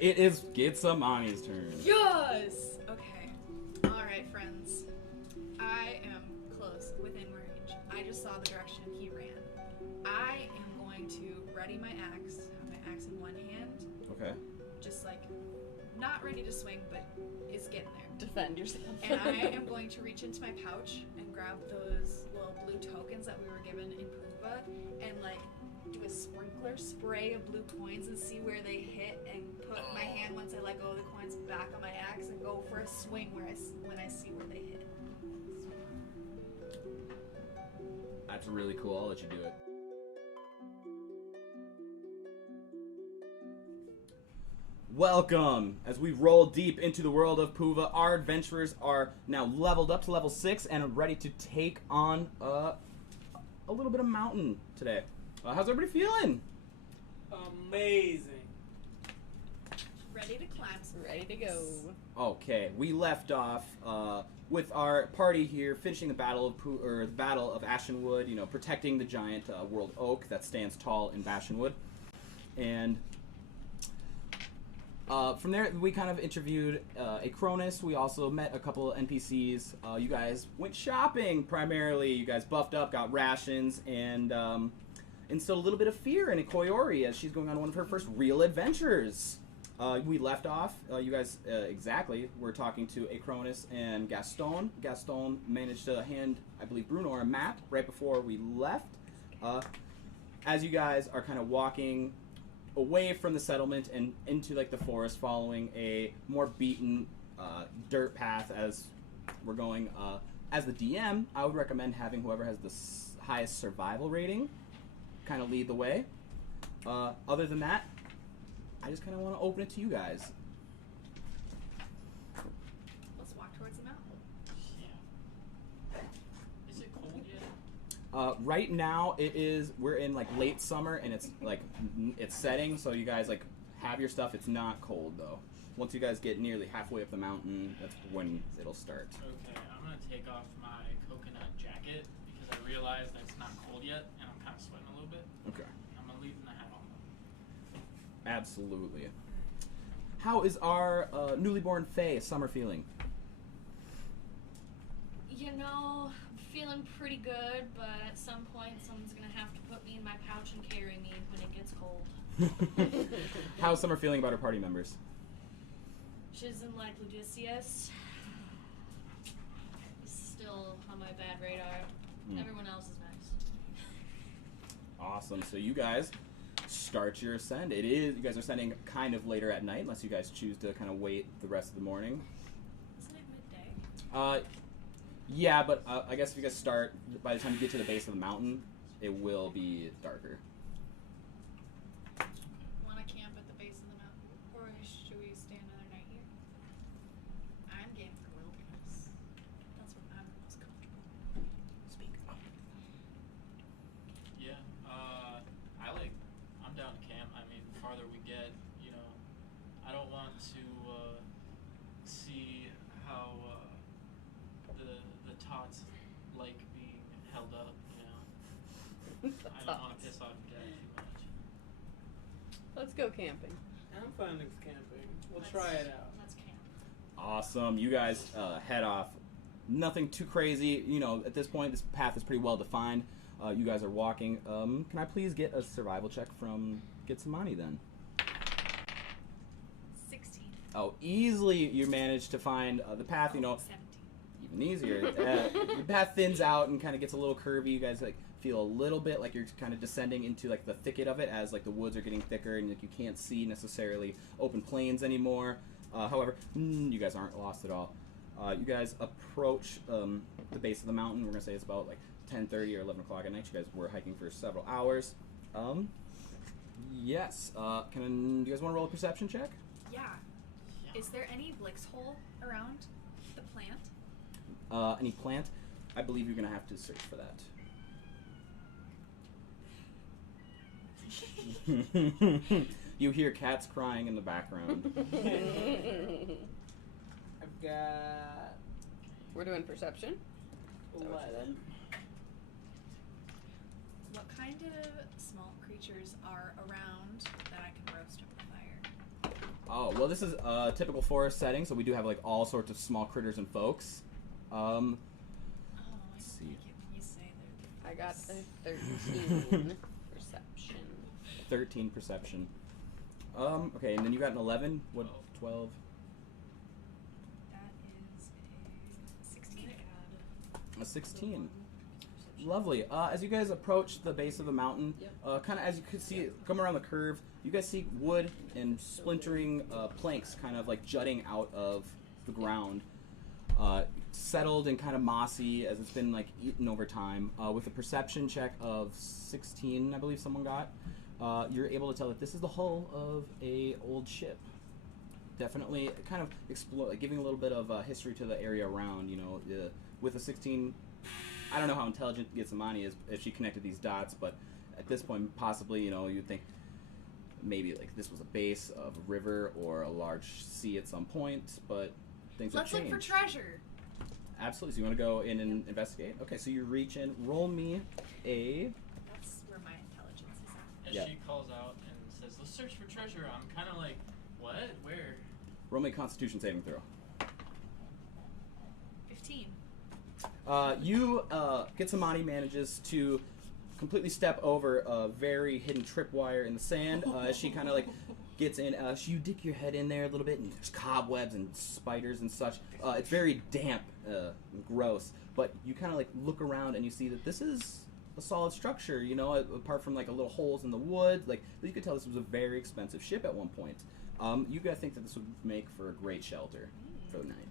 It is Gitsamani's turn. Yes! Okay. Alright, friends. I am close, within range. I just saw the direction he ran. I am going to ready my axe, have my axe in one hand. Okay. Just like, not ready to swing, but it's getting there. Defend yourself. And I am going to reach into my pouch and grab those little blue tokens that we were given in Pumbaa and like do a sprinkler spray of blue coins and see where they hit and put my hand once I let go of the coins back on my axe and go for a swing when I see where they hit. That's really cool. I'll let you do it. Welcome! As we roll deep into the world of Puva, our adventurers are now leveled up to level 6 and are ready to take on a little bit of mountain today. How's everybody feeling? Amazing. Ready to climb some Ready to go. Okay, we left off with our party here finishing the battle of the Battle of Ashenwood. You know, protecting the giant world oak that stands tall in Ashenwood, and from there we kind of interviewed a Cronus. We also met a couple of NPCs. You guys went shopping primarily. You guys buffed up, got rations, and instilled a little bit of fear in Koyori as she's going on one of her first real adventures. We left off, you guys exactly, were talking to Acronus and Gaston. Gaston managed to hand, I believe, Bruno a map right before we left. As you guys are kind of walking away from the settlement and into like the forest, following a more beaten dirt path as we're going, as the DM, I would recommend having whoever has the highest survival rating kind of lead the way. Other than that, I just kind of want to open it to you guys. Let's walk towards the mountain. Yeah. Is it cold yet? Right now, we're in like late summer and it's like it's setting, so you guys like have your stuff. It's not cold though. Once you guys get nearly halfway up the mountain, that's when it'll start. Okay, I'm gonna take off my coconut jacket because I realize that it's not cold yet and I'm kind of sweating a little bit. Okay. I'm gonna leave the hat on. Absolutely. How is our newly born Fae summer feeling? You know, I'm feeling pretty good, but at some point someone's gonna have to put me in my pouch and carry me when it gets cold. How's summer feeling about her party members? She doesn't like Ludicius. He's still on my bad radar. Everyone else is nice. Awesome. So you guys start your ascent. You guys are ascending kind of later at night, unless you guys choose to kind of wait the rest of the morning. Isn't it midday? Yeah, but I guess if you guys start, by the time you get to the base of the mountain, it will be darker. Want to camp at the base of the mountain? Or should we stay another night here? I'm game for wilderness. That's what I'm the most comfortable. Speak up. Yeah, I'm down to camp. I mean, the farther we get, you know, I don't want to see how the tots like being held up, you know. I don't want to piss off Dad too much. Let's go camping. I'm fine with camping. We'll Let's- try it out. Let's camp. Awesome. You guys head off. Nothing too crazy. You know, at this point, this path is pretty well defined. You guys are walking. Can I please get a survival check from Gitsamani then? 16. Oh, easily you manage to find the path, you know, 17. even easier. The path thins out and kind of gets a little curvy. You guys like feel a little bit like you're kind of descending into like the thicket of it as like the woods are getting thicker and like you can't see necessarily open plains anymore. However, you guys aren't lost at all. You guys approach the base of the mountain. We're gonna say it's about like 10:30 or 11 o'clock at night. You guys were hiking for several hours. Yes. Do you guys want to roll a perception check? Yeah. Is there any Blix hole around the plant? Any plant? I believe you're gonna have to search for that. You hear cats crying in the background. I've got We're doing perception. 11. What kind of small creatures are around that I can roast over the fire? Oh, well, this is a typical forest setting, so we do have like all sorts of small critters and folks. Oh, I Let's see. like it when you say they're I got a 13 perception. 13 perception. Okay, and then you got an 11. What? 12. That is a 16. A 16. Lovely. As you guys approach the base of the mountain, kind of as you can see, come around the curve, you guys see wood and splintering planks kind of like jutting out of the ground. Settled and kind of mossy as it's been like eaten over time. With a perception check of 16, I believe someone got, you're able to tell that this is the hull of a old ship. Definitely kind of giving a little bit of history to the area around. You know, with a 16, I don't know how intelligent Gitsamani is if she connected these dots, but at this point, possibly, you know, you'd think maybe like this was a base of a river or a large sea at some point, but things Let's have look changed. for treasure. Absolutely. So you want to go in and investigate? Okay, so you reach in, roll me a. That's where my intelligence is at. As Yeah. she calls out and says, "Let's search for treasure," I'm kind of like, "What? Where?" Roll me a Constitution saving throw. 15. Gitsamani manages to completely step over a very hidden tripwire in the sand. As she kind of like gets in, you dig your head in there a little bit, and there's cobwebs and spiders and such. It's very damp and gross, but you kind of like look around and you see that this is a solid structure. You know, apart from like a little holes in the wood, like you could tell this was a very expensive ship at one point. You guys think that this would make for a great shelter for the night.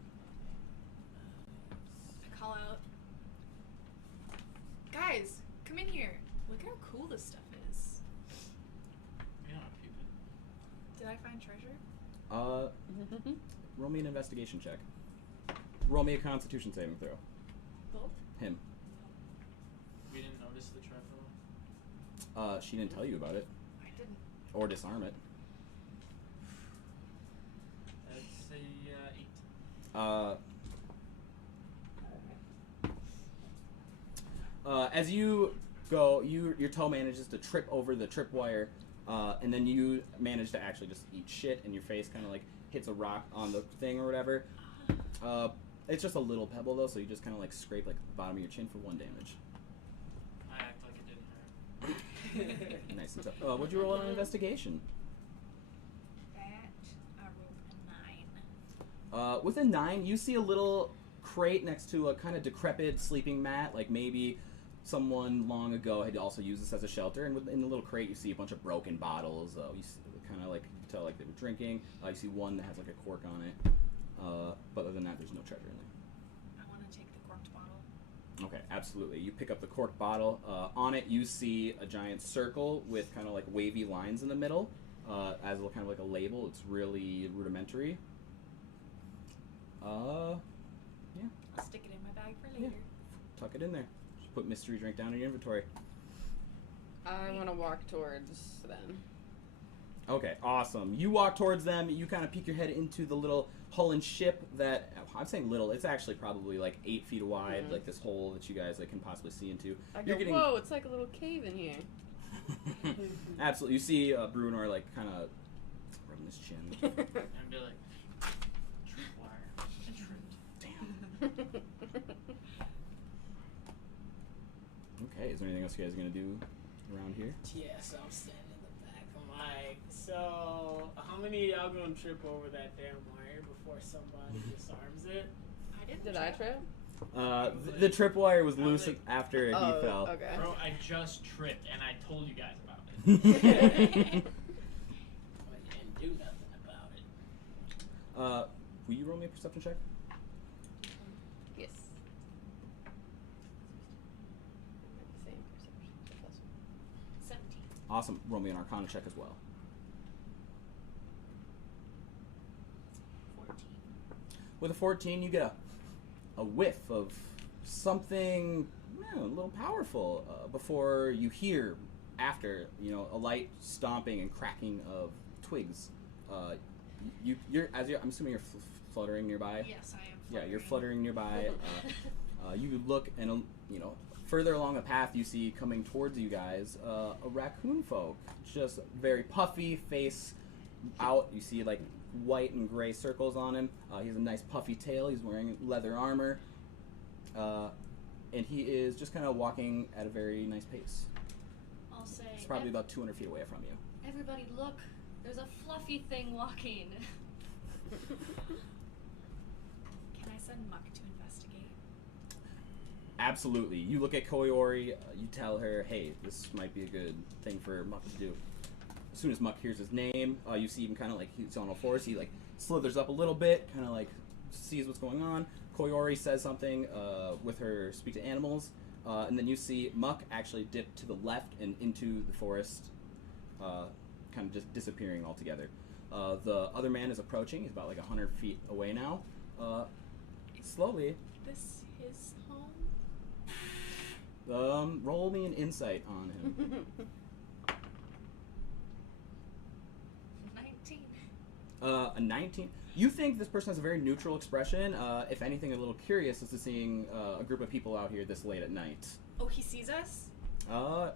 I call out, guys, come in here. Look how cool this stuff is. You know, Cupid. Did I find treasure? Roll me an investigation check. Roll me a Constitution saving throw. Both? Him. We didn't notice the treasure. She didn't tell you about it I didn't. or disarm it. That's a 8. As you go, your toe manages to trip over the tripwire, and then you manage to actually just eat shit, and your face kind of like hits a rock on the thing or whatever. It's just a little pebble though, so you just kind of like scrape like the bottom of your chin for 1 damage. I act like it didn't hurt. Nice and tough. What'd you roll on an investigation? That, I rolled a 9. With a 9, you see a little crate next to a kind of decrepit sleeping mat, like maybe someone long ago had also used this as a shelter. And in the little crate, you see a bunch of broken bottles. You kind of like you can tell like they were drinking. You see one that has like a cork on it. But other than that, there's no treasure in there. I want to take the corked bottle. Okay, absolutely. You pick up the cork bottle. On it, you see a giant circle with kind of like wavy lines in the middle, as kind of like a label. It's really rudimentary. I'll stick it in my bag for later. Tuck it in there. Just put mystery drink down in your inventory. I want to walk towards them. Okay, awesome. You walk towards them. You kind of peek your head into the little hull and ship that, I'm saying little, it's actually probably like 8 feet wide, like this hole that you guys like, can possibly see into. I go, whoa, it's like a little cave in here. Absolutely. You see Bruenor like kind of rubbing his chin. And be like, tripwire. It tripped. Damn. Okay, is there anything else you guys are going to do around here? Yes, I'm standing in the back. I'm like, so how many of y'all gonna trip over that damn wire before somebody disarms it? I didn't. Did I trip? The tripwire was loose after he fell. Okay. Bro, I just tripped and I told you guys about it. But you didn't do nothing about it. Will you roll me a perception check? Yes. Same perception. Plus 17. Awesome. Roll me an Arcana check as well. 14. With a 14, you get a whiff of something a little powerful before you hear, after, a light stomping and cracking of twigs. I'm assuming you're fluttering nearby. Yes, I am. Yeah, you're fluttering nearby. You look and, further along the path you see coming towards you guys a raccoon folk. Just very puffy face, out. You see like white and gray circles on him. He has a nice puffy tail. He's wearing leather armor. And he is just kind of walking at a very nice pace. I'll say. He's probably about 200 feet away from you. Everybody, look! There's a fluffy thing walking. Can I send Muck to investigate? Absolutely. You look at Koiori, you tell her, hey, this might be a good thing for Muck to do. As soon as Muck hears his name, you see him kind of like, he's on all fours, he like slithers up a little bit, kind of like sees what's going on. Koiori says something with her speak to animals, and then you see Muck actually dip to the left and into the forest, kind of just disappearing altogether. The other man is approaching. He's about like 100 feet away now. Slowly. Is this his home? Roll me an insight on him. 19. A 19. You think this person has a very neutral expression. If anything, a little curious as to seeing a group of people out here this late at night. Oh, he sees us?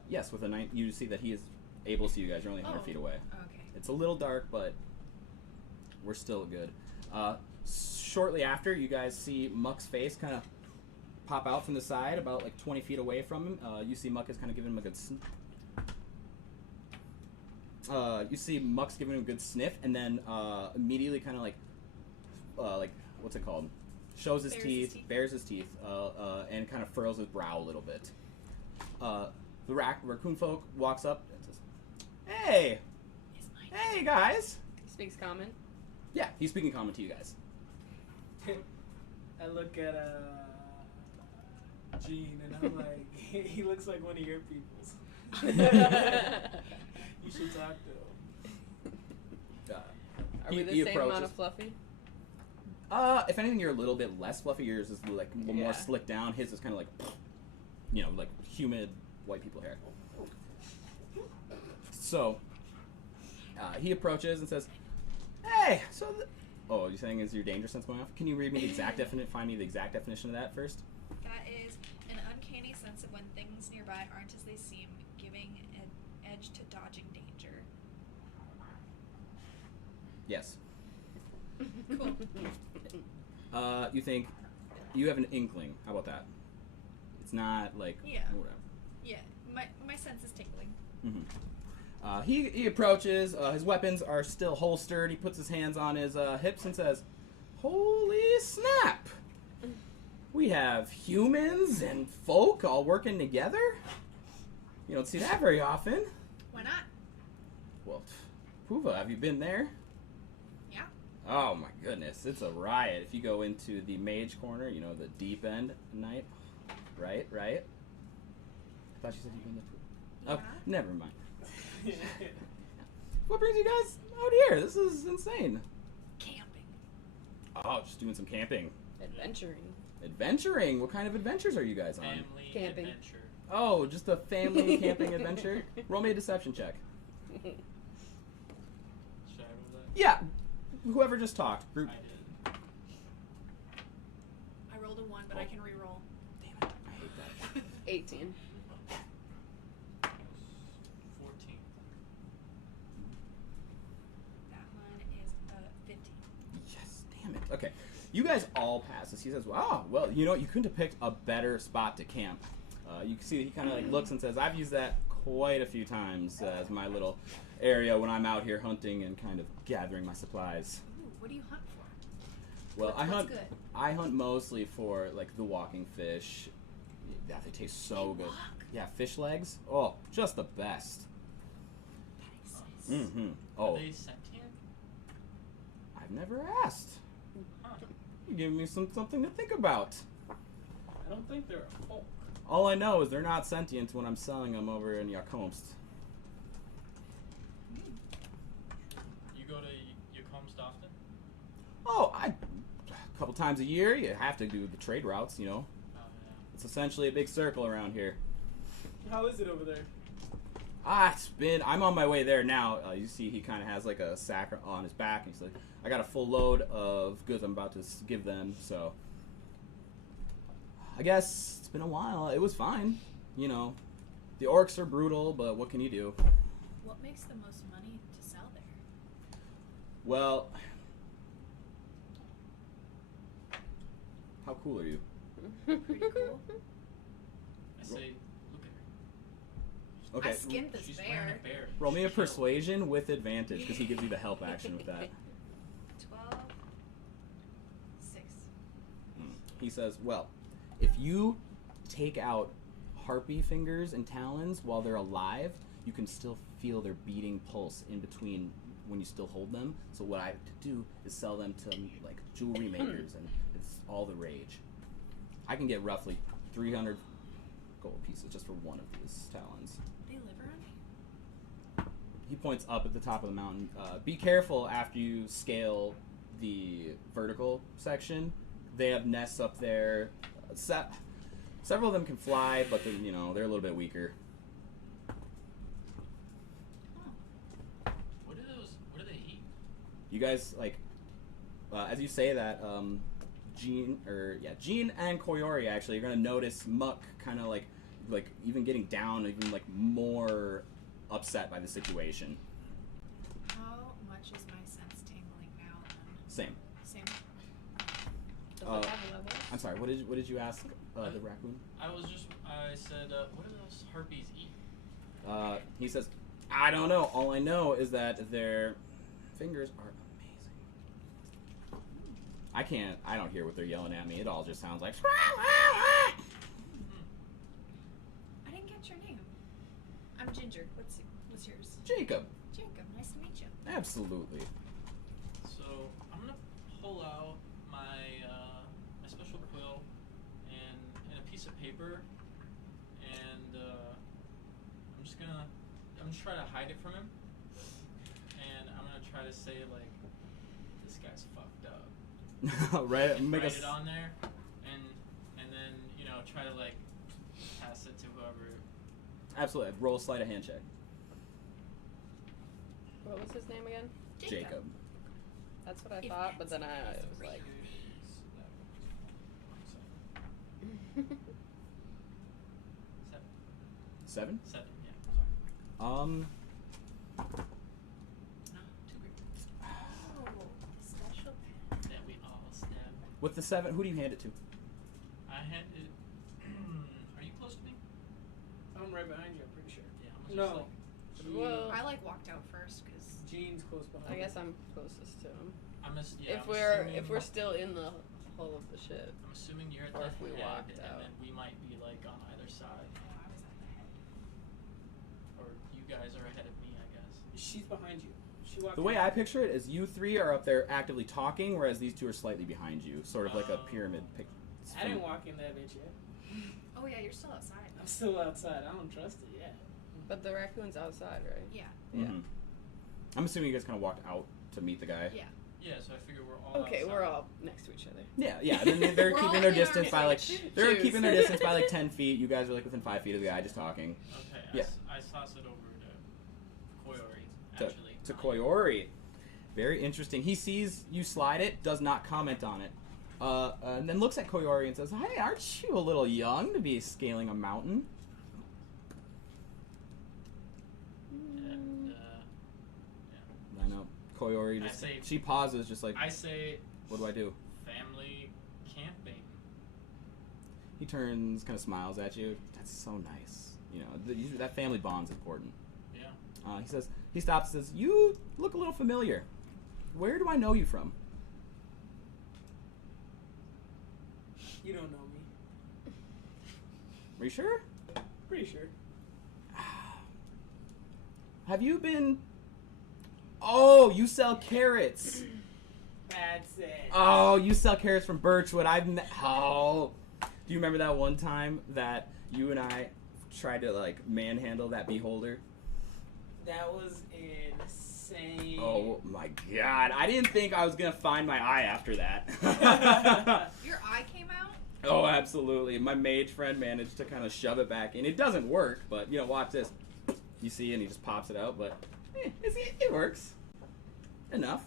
Yes, with a 9, you see that he is able to see you guys. You're only 100 Oh. feet away. Okay. It's a little dark, but we're still good. Shortly after, you guys see Muck's face kind of pop out from the side, about like 20 feet away from him. You see Muck is kind of giving him a good you see Muck's giving him a good sniff, and then immediately kind of like what's it called? Shows his teeth, bares his teeth, and kind of furrows his brow a little bit. The raccoon folk walks up and says, "Hey, hey guys." Speaks common. Yeah, he's speaking common to you guys. I look at Gene and I'm like, he looks like one of your peoples. You should talk to him. Are we the he same approaches. amount of fluffy? If anything, you're a little bit less fluffy. Yours is like a little more slicked down. His is kind of like, like humid white people hair. So, he approaches and says, "Hey, so oh, you're saying is your danger sense going off? Can you read me the exact find me the exact definition of that first?" That is an uncanny sense of when things nearby aren't as they seem, giving an edge to dodging danger. Yes. Cool. You think you have an inkling. How about that? It's not like Yeah. whatever. Yeah, my sense is tingling. Mm-hmm. He approaches. His weapons are still holstered. He puts his hands on his hips and says, "Holy snap! We have humans and folk all working together. You don't see that very often." Why not? Well, Puva, have you been there? Yeah. Oh my goodness, it's a riot. If you go into the mage corner, the deep end at night. Right? I thought you said you've been there. Yeah. Oh, never mind. What brings you guys out here? This is insane. Camping. Oh, just doing some camping. Adventuring. Adventuring? What kind of adventures are you guys on? Family Camping. adventure. Oh, just a family camping adventure? Roll me a deception check. Should I roll that? Yeah. Whoever just talked. Group. I did. I rolled a 1, but I can re-roll. Damn it. I hate that. 18. 14. That one is 15. Yes, damn it. Okay. You guys all pass this. He says, "Wow, well, you couldn't have picked a better spot to camp." You can see that he kind of like looks and says, "I've used that quite a few times as my little area when I'm out here hunting and kind of gathering my supplies." Ooh, what do you hunt for? Well, What's good? I hunt mostly for like the walking fish. Yeah, they taste so They good. walk? Yeah, fish legs. Oh, just the best. Nice. Mm-hmm. Are Oh, they sentient? I've never asked. Huh. You're giving me something to think about. I don't think they're a folk. All I know is they're not sentient when I'm selling them over in Yakomst. You go to Yakomst often? Oh, a couple times a year. You have to do the trade routes. Oh, yeah. It's essentially a big circle around here. How is it over there? I'm on my way there now. You see he kind of has like a sack on his back, and he's like, "I got a full load of goods I'm about to give them, so I guess it's been a while. It was fine. The orcs are brutal, but what can you do?" What makes the most money to sell there? Well, how cool are you? Pretty cool. I say, look at her. Okay, I skinned this She's wearing bear. a bear. roll me a She's killed. persuasion with advantage because he gives you the help action with that. 12. 6. He says, well, if you take out harpy fingers and talons while they're alive, you can still feel their beating pulse in between when you still hold them. So what I have to do is sell them to like jewelry makers, and it's all the rage. I can get roughly 300 gold pieces just for one of these talons. They live around me? He points up at the top of the mountain. Be careful after you scale the vertical section. They have nests up there. Several of them can fly, but they're a little bit weaker. What do they eat? You guys as you say that, Jean and Koyori actually are gonna notice Muck kind of like even getting down, even like more upset by the situation. How much is my sense tingling now then? Same. Same. Does Uh, it have levels? I'm sorry. What did you ask the raccoon? I said, what do those harpies eat? He says, I don't know. All I know is that their fingers are amazing. I don't hear what they're yelling at me. It all just sounds like. I didn't get your name. I'm Ginger. What's yours? Jacob. Jacob. Nice to meet you. Absolutely. So I'm gonna pull out my my special quill and a piece of paper, and I'm just try to hide it from him, and I'm gonna try to say like, this guy's fucked up. Right. And Make write us. it on there, and then try to like pass it to whoever. Absolutely. Roll a sleight of hand check. What was his name again? Jacob. That's what I If thought, but that's then I was real. like, Seven? 7, yeah, sorry. No, too great. Oh, special pen. That we all stab. With the 7, who do you hand it to? I had it. Are you close to me? I'm right behind you, I'm pretty sure. Yeah, I'm just No. like, well, I walked out first because Jean's close behind. I guess I'm closest to him. yeah, If I'm we're assuming, still in the hull of the ship. I'm assuming you're at or the if we head, walked and out. then we might be like on either side, I was at the head. or you guys are ahead of me, I guess. She's behind you. She walked The way in. I picture it is you three are up there actively talking, whereas these two are slightly behind you, sort of like a pyramid picture. I didn't walk in that bitch yet. Oh yeah, you're still outside. I'm still outside. I don't trust it yet. But the raccoon's outside, right? Yeah. Yeah. I'm assuming you guys kind of walked out to meet the guy. Yeah. Yeah, so I figure we're all Okay, outside. we're all next to each other. Yeah. Then they're We're all keeping their in our distance by like village. they're Choose. keeping their distance by like 10 feet. You guys are like within 5 feet of the guy just talking. Okay, Yeah. I toss it over to Koyori, To, actually. to Koyori. Very interesting. He sees you slide it, does not comment on it, and then looks at Koyori and says, "Hey, aren't you a little young to be scaling a mountain?" And, I know. Koyori just I say- she pauses, just like, I say, "What do I do?" family camping. He turns, kind of smiles at you. That's so nice. That family bond's important. Yeah. He stops and says, "You look a little familiar. Where do I know you from?" You don't know me. Are you sure? Pretty sure. Have you been... Oh, you sell carrots. That's it. Oh, you sell carrots from Birchwood. Oh. Do you remember that one time that you and I tried to, like, manhandle that beholder? That was insane. Oh, my God. I didn't think I was going to find my eye after that. Your eye came out? Oh, absolutely. My mage friend managed to kind of shove it back in. It doesn't work, but, watch this. You see, and he just pops it out, but it works. Enough.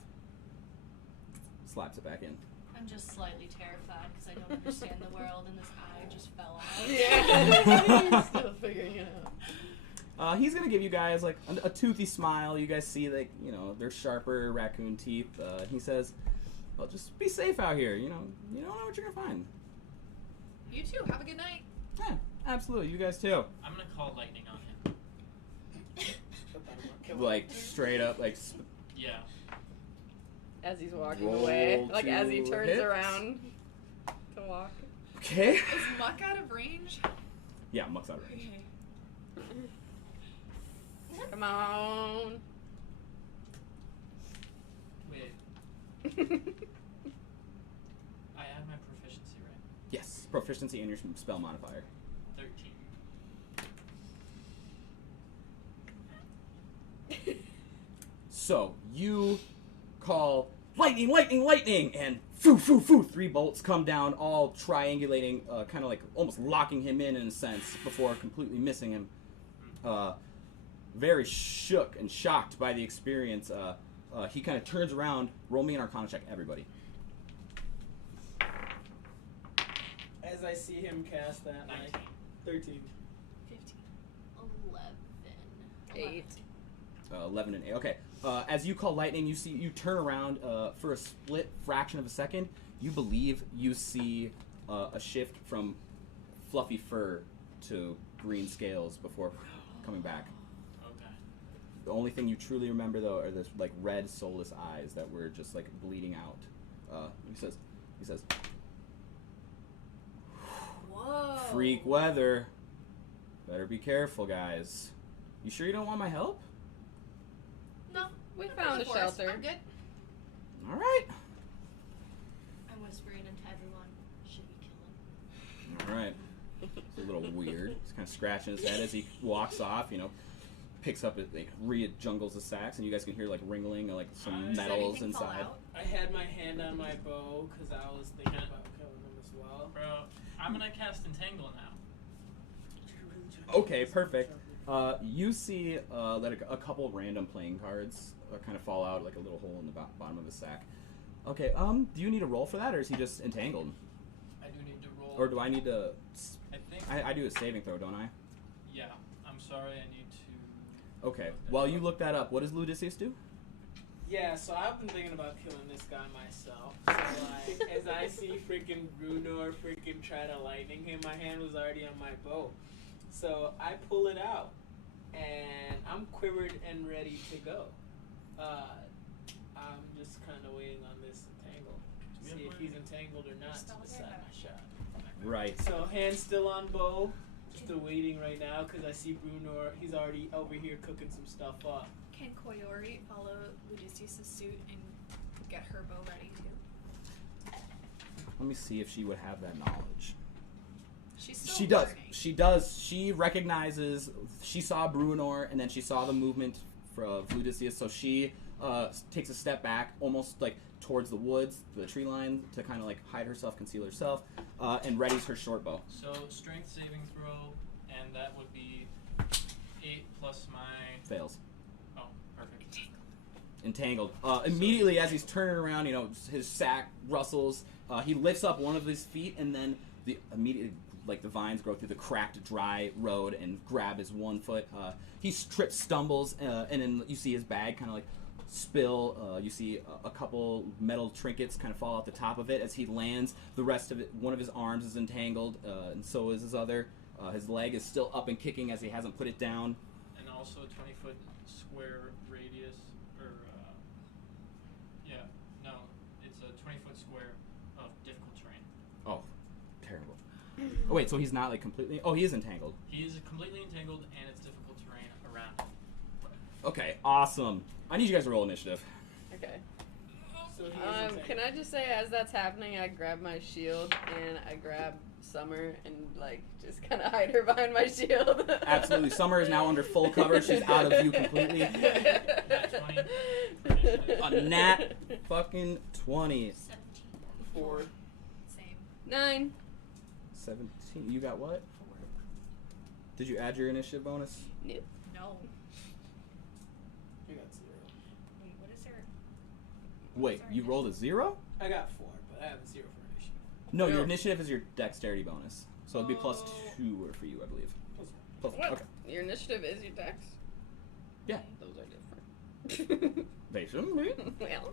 Slaps it back in. I'm just slightly terrified because I don't understand the world and this eye just fell off. Yeah. Still figuring it He's gonna give you guys like a toothy smile. You guys see like they're sharper raccoon teeth. He says, "Well, just be safe out here. You don't know what you're gonna find." You too. Have a good night. Yeah, absolutely. You guys too. I'm gonna call lightning on him. Like straight up, like Yeah. As he's walking Roll away, like as he to turns hit. around to walk. okay. Is Muck out of range? Yeah, Muck's out of range. Okay. Come on. Wait, I add my proficiency, right? Yes, proficiency in your spell modifier. 13. So you call lightning, lightning, lightning, and foo, foo, foo. 3 bolts come down, all triangulating, kind of like almost locking him in a sense before completely missing him. Very shook and shocked by the experience. He kind of turns around. Roll me an Arcana check, everybody. As I see him cast that, 19. 13. 15. 11. 8. 11 and 8. Okay. As you call lightning, you turn around for a split fraction of a second. You believe you see a shift from fluffy fur to green scales before coming back. Okay. The only thing you truly remember though are the like red soulless eyes that were just like bleeding out. He says, Whoa. "Freak weather. Better be careful, guys. You sure you don't want my help? No. We I'm found in a the forest. shelter. I'm good. All right. I'm whispering into everyone. Should we kill him? All right." It's a little weird. He's kind of scratching his head as he walks off. Picks up it, like re-jungles the sacks, and you guys can hear like ringling, like some Does metals anything fall inside. out? I had my hand on my bow because I was thinking about killing him as well. Bro, I'm gonna cast Entangle now. Okay, perfect. You see that a couple random playing cards kind of fall out, like a little hole in the bottom of his sack. Okay, do you need a roll for that, or is he just entangled? I do need to roll. Or do I need to... I think. I do a saving throw, don't I? Yeah. I'm sorry. I need to. Okay, while you look that up, what does Ludicius do? Yeah, so I've been thinking about killing this guy myself. So like, as I see freaking Brunor freaking try to lightning him, my hand was already on my bow. So I pull it out, and I'm quivered and ready to go. I'm just kind of waiting on this entangle. See if he's entangled or not to decide my shot. Right. So hand still on bow, just waiting right now because I see Brunor. He's already over here cooking some stuff up. Can Koyori follow Ludicius' suit and get her bow ready too? Let me see if she would have that knowledge. She's still She does. learning. She does. She recognizes. She saw Bruenor, and then she saw the movement of Ludicius. So she takes a step back, almost like towards the woods, the tree line, to kind of like hide herself, conceal herself, and readies her short bow. So strength saving throw, and that would be 8 plus my. Fails. Oh, perfect. Entangled. Immediately, as he's turning around, his sack rustles. He lifts up one of his feet, and then immediately, like the vines grow through the cracked, dry road and grab his one foot. He trips, stumbles, and then you see his bag kind of like spill. You see a couple metal trinkets kind of fall off the top of it as he lands. The rest of it, one of his arms is entangled, and so is his other. His leg is still up and kicking as he hasn't put it down. And also a 20-foot square radius, or it's a 20-foot square of difficult terrain. Oh, terrible. Oh wait, so he's not like completely. Oh, he is entangled. He is completely entangled, and it's difficult terrain around him. Okay, awesome. I need you guys to roll initiative. Okay. So he is Can I just say, as that's happening, I grab my shield and I grab Summer and like just kind of hide her behind my shield. Absolutely. Summer is now under full cover. She's out of view completely. A nat fucking 20. 17. 4. Same. 9. 17. You got what? Did you add your initiative bonus? No. You got 0. Wait, what is there? Wait, you rolled a 0? I got 4, but I have a 0 for initiative. No, your No. initiative is your dexterity bonus. So it'd be plus Oh. 2 for you, I believe. Plus Plus, What? okay. Your initiative is your dex? Yeah. Those are different. They shouldn't be. Well.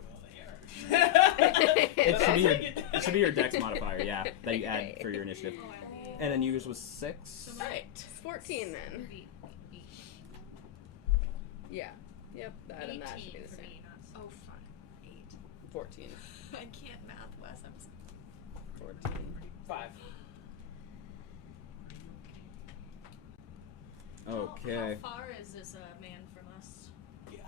It should be your dex modifier, yeah, that you add for your initiative. Oh, I leave. And then yours was 6. Alright. 14 then. Be- be- Yeah. Yep, that and that should be 18 the for same. me, not Oh fuck. 8. 14. I can't math, Wes. I'm so 14. 5. Okay. How far is this man from us? Yeah.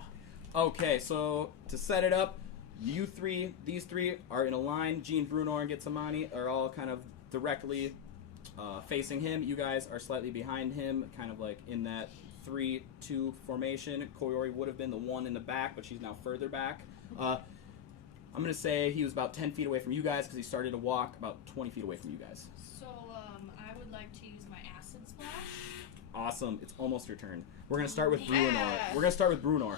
Okay, so to set it up, these three are in a line. Jean, Brunor, and Getsamani are all kind of directly facing him. You guys are slightly behind him, kind of like in that 3-2 formation. Koyori would have been the one in the back, but she's now further back. I'm going to say he was about 10 feet away from you guys because he started to walk about 20 feet away from you guys. So, I would like to use my acid splash. Awesome. It's almost your turn. We're going to start with Yeah. Brunor. We're going to start with Brunor.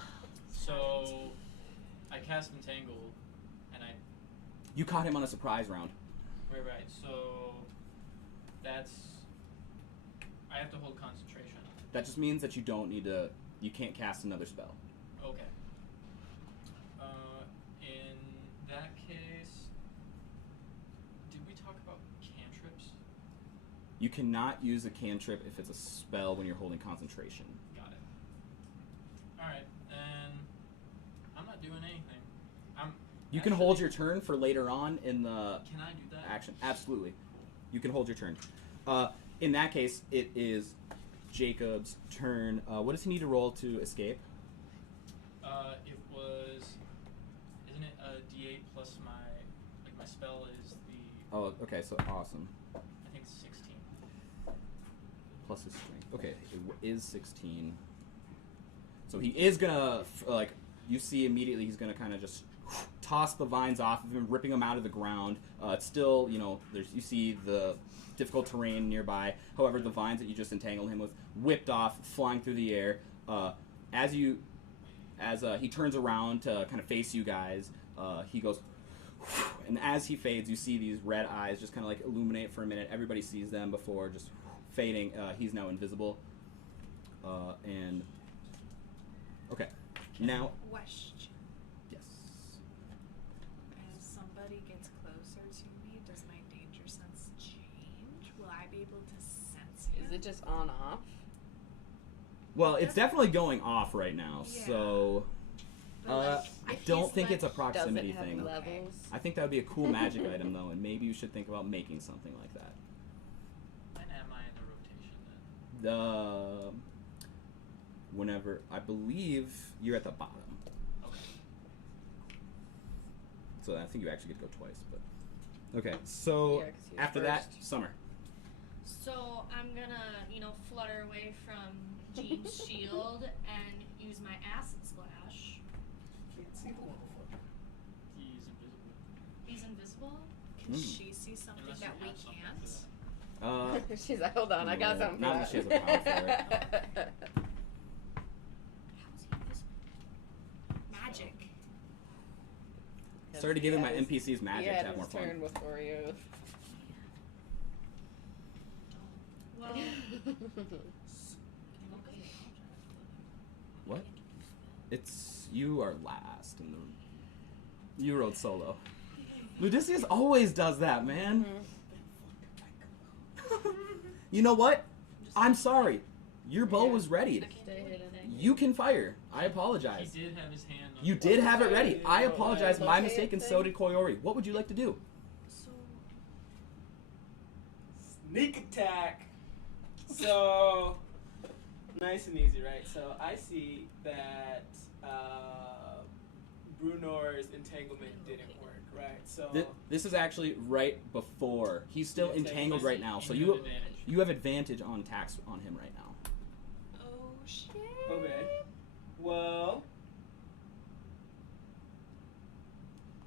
So, I cast Entangle, and I. You caught him on a surprise round. Right. So, that's. I have to hold concentration. That just means that you can't cast another spell. Okay. In that case, did we talk about cantrips? You cannot use a cantrip if it's a spell when you're holding concentration. Got it. Alright, then I'm not doing anything. You can hold your turn for later on in the Can I do that? action. Absolutely. You can hold your turn. In that case, it is Jacob's turn. What does he need to roll to escape? It was. Isn't it a D8 plus my spell is the. Oh, okay, so awesome. I think 16. Plus his strength. Okay, it is 16. So he is gonna, you see immediately he's gonna kind of just toss the vines off of him, ripping them out of the ground. It's still, you see the difficult terrain nearby. However, the vines that you just entangled him with whipped off, flying through the air. As he turns around to kind of face you guys, he goes, and as he fades, you see these red eyes just kind of like illuminate for a minute. Everybody sees them before just fading. He's now invisible. And okay, now Question. yes. As somebody gets closer to me, does my danger sense change? Will I be able to sense him? Is it just on off? Well, it's definitely going off right now. Yeah. So But, like, I if don't he's, think it's a like, proximity Does it have thing. levels? I think that would be a cool magic item though, and maybe you should think about making something like that. When am I in the rotation then? Whenever I believe you're at the bottom, Okay. so I think you actually get to go twice. But okay, so Yeah, 'cause he was after that, first. Summer. So I'm gonna, flutter away from Jean's shield and use my acid splash. Can't see the motherfucker. He's invisible. He's invisible. Can Mm. she see something Unless that you we have something can't? for that. She's like, hold on, I got No, something not for unless that. she has a power for it. How is he invisible? Magic. Started giving my his- NPCs magic he to had have more his fun. turn before you. Well, What? It's you are last in the. You rode solo. Ludicius always does that, man. You know what? I'm sorry. Your bow was ready. I can't do anything. You can fire. I apologize. He did have his hand on You the did button. have it ready. I apologize. My Okay, mistake, and so thing. did Koyori. What would you like to do? So Sneak attack. So nice and easy, right? So I see that Brunor's entanglement didn't work, right? So This is actually right before. He's still Yeah, entangled right now, so He you had advantage. you have advantage on attacks on him right now. Oh shit. okay. Well,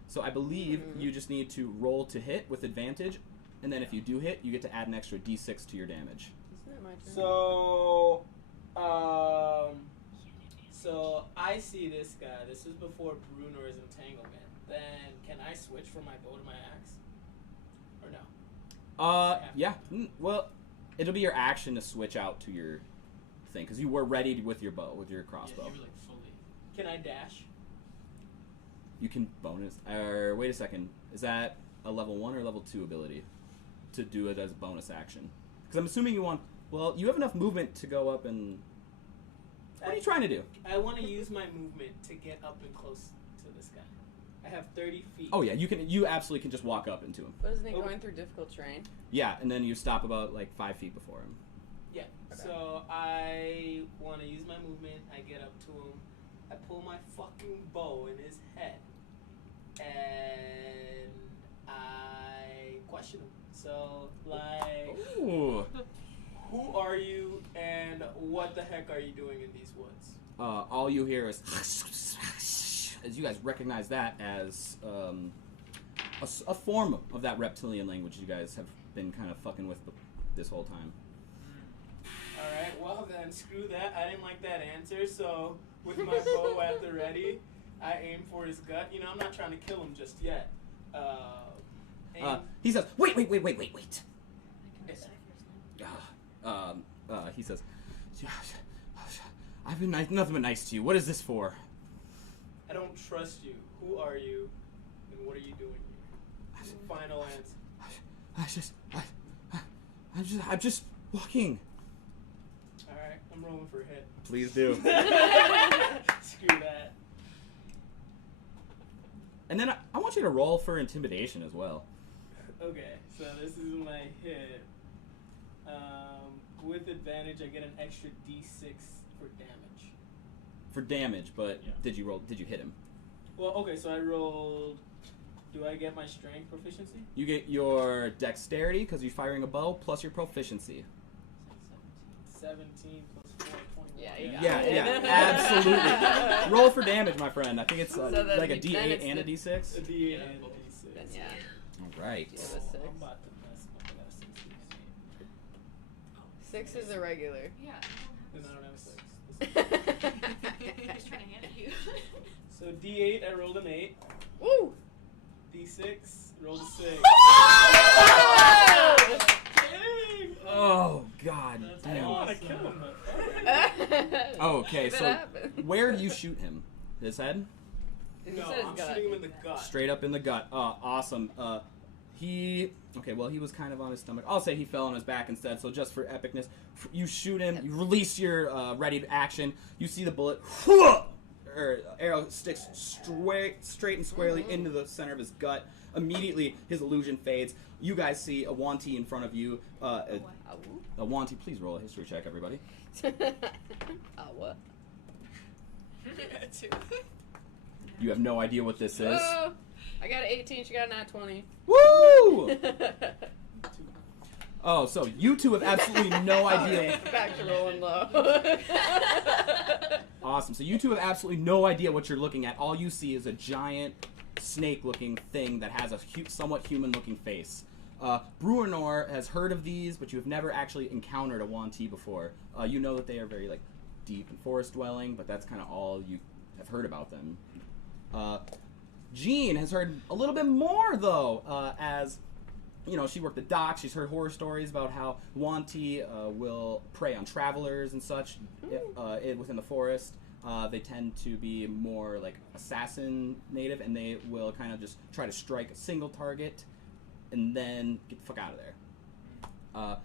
So I believe you just need to roll to hit with advantage, and then if you do hit, you get to add an extra d6 to your damage. Isn't it my turn? so I see this guy. This is before Brunor's entanglement. Then can I switch from my bow to my axe? Or no? Yeah. Well, it'll be your action to switch out to your thing because you were ready with your bow, with your Yeah, crossbow. you were like fully. Can I dash? You can bonus. Or wait a second, is that a level 1 or level 2 ability to do it as a bonus action? Because I'm assuming you want. Well, you have enough movement to go up and. What are you trying to do? I want to use my movement to get up and close to this guy. I have 30 feet. Oh yeah, you can. You absolutely can just walk up into him. But isn't he Oh. going through difficult terrain? Yeah, and then you stop about like 5 feet before him. Yeah. Okay. So I want to use my movement. I get up to him. I pull my fucking bow in his head, and I question him. So like, Ooh. who are you, and what the heck are you doing in these woods? All you hear is as you guys recognize that as a form of that reptilian language you guys have been kind of fucking with this whole time. Alright, well then, screw that. I didn't like that answer, so with my bow at the ready, I aim for his gut. You know, I'm not trying to kill him just yet. He says, wait. I can decipher his name. He says, I've been nothing but nice to you. What is this for? I don't trust you. Who are you, and what are you doing here? Final answer. I'm just walking. Alright, I'm rolling for a hit. Please do. Screw that. And then I want you to roll for intimidation as well. Okay, so this is my hit. With advantage, I get an extra d6 for damage. For damage, but Yeah. did you hit him? Well, okay, so I rolled. Do I get my strength proficiency? You get your dexterity because you're firing a bow plus your proficiency. 17 plus 4, 21. Yeah, you got Yeah, it. yeah, absolutely. Roll for damage, my friend. I think it's So that'd like a be- then D8 it's and a the- D6. A D8 Yeah, and a both. D6. Then yeah. All right. Do you have a 6? I'm about to mess up. I got a 6. 6 is a regular. Yeah. Then I don't have a 6. He's trying to hand it to you. So D8, I rolled an 8. Woo! D6, rolled a 6. Oh God. That's I didn't Damn. want to kill him, but Okay, If it so happened. where do you shoot him? His head? You no, said his I'm gut. shooting him in the gut. Straight up in the gut. Awesome. He was kind of on his stomach. I'll say he fell on his back instead. So just for epicness, you shoot him. You release your ready to action. You see the bullet. Or arrow sticks straight and squarely into the center of his gut. Immediately, his illusion fades. You guys see a Wanti in front of you. A Wanti, please roll a history check, everybody. What? 2. You have no idea what this is. Oh, I got an 18, she got a nat 20. Woo! Oh, so you two have absolutely no idea. Back to rolling low. Awesome. So you two have absolutely no idea what you're looking at. All you see is a giant snake-looking thing that has a somewhat human-looking face. Bruenor has heard of these, but you have never actually encountered a Wanti before. You know that they are very deep and forest-dwelling, but that's kind of all you have heard about them. Jean has heard a little bit more though, as she worked the docks. She's heard horror stories about how Wanti will prey on travelers and such within the forest. They tend to be more like assassin native, and they will kind of just try to strike a single target and then get the fuck out of there.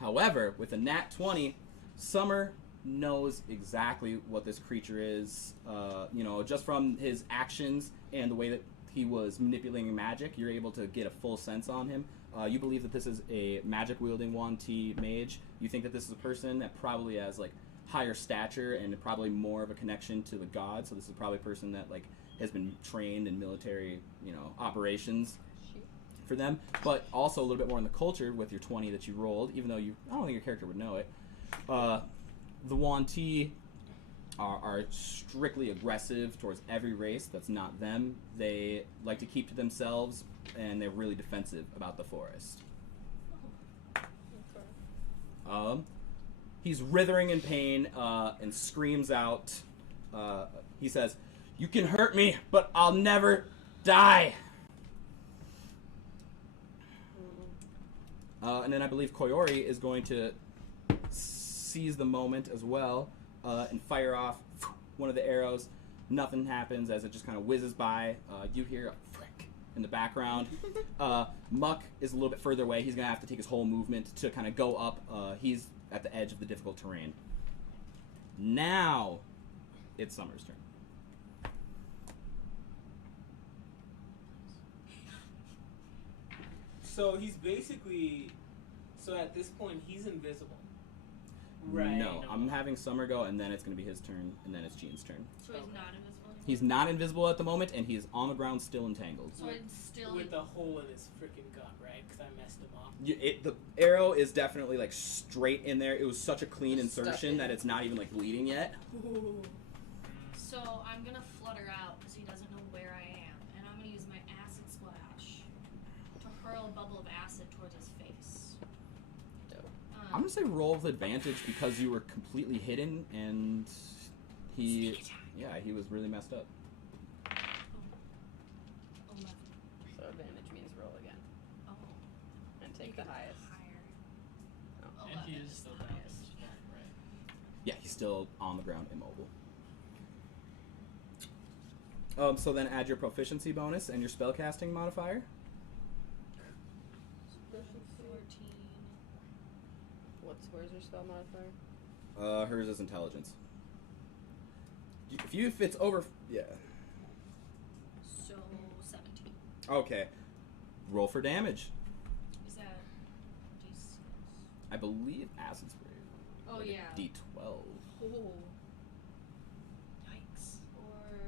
However, with a nat 20, Summer knows exactly what this creature is. Just from his actions and the way that he was manipulating magic, you're able to get a full sense on him. You believe that this is a magic-wielding Wanti mage. You think that this is a person that probably has higher stature and probably more of a connection to the gods. So this is probably a person that has been trained in military, operations for them. But also a little bit more in the culture with your 20 that you rolled, even though I don't think your character would know it. The Wanti are strictly aggressive towards every race that's not them. They like to keep to themselves, and they're really defensive about the forest. He's writhing in pain and screams out. He says, "You can hurt me, but I'll never die." And then I believe Koyori is going to seize the moment as well and fire off one of the arrows. Nothing happens as it just kind of whizzes by. You hear a frick in the background. Muck is a little bit further away. He's going to have to take his whole movement to kind of go up. He's at the edge of the difficult terrain. Now, it's Summer's turn. So he's basically. So at this point, he's invisible. Right. No, I'm having Summer go, and then it's going to be his turn, and then it's Jean's turn. So he's not invisible anymore? He's not invisible at the moment, and he's on the ground still entangled. So it's still... With a hole in his freaking gut, right? Because I messed him up. The arrow is definitely like straight in there. It was such a clean Stuck insertion in. that it's not even like bleeding yet. So I'm gonna flutter out because he doesn't know where I am, and I'm gonna use my acid splash to hurl a bubble of acid towards his face. Dope. I'm gonna say roll with advantage because you were completely hidden, and he was really messed up. 11. So advantage means roll again Oh, and take the highest. higher. Oh. And he 11 is is still the down highest. in his phone, right? Yeah, he's still on the ground, immobile. So then add your proficiency bonus and your spellcasting modifier. 14. Where's your spell modifier? Hers is intelligence. If it's over, yeah. So 17. Okay. Roll for damage. Is that D6? I believe acid spray. Oh, Like a yeah. D12. Oh. Yikes. Or...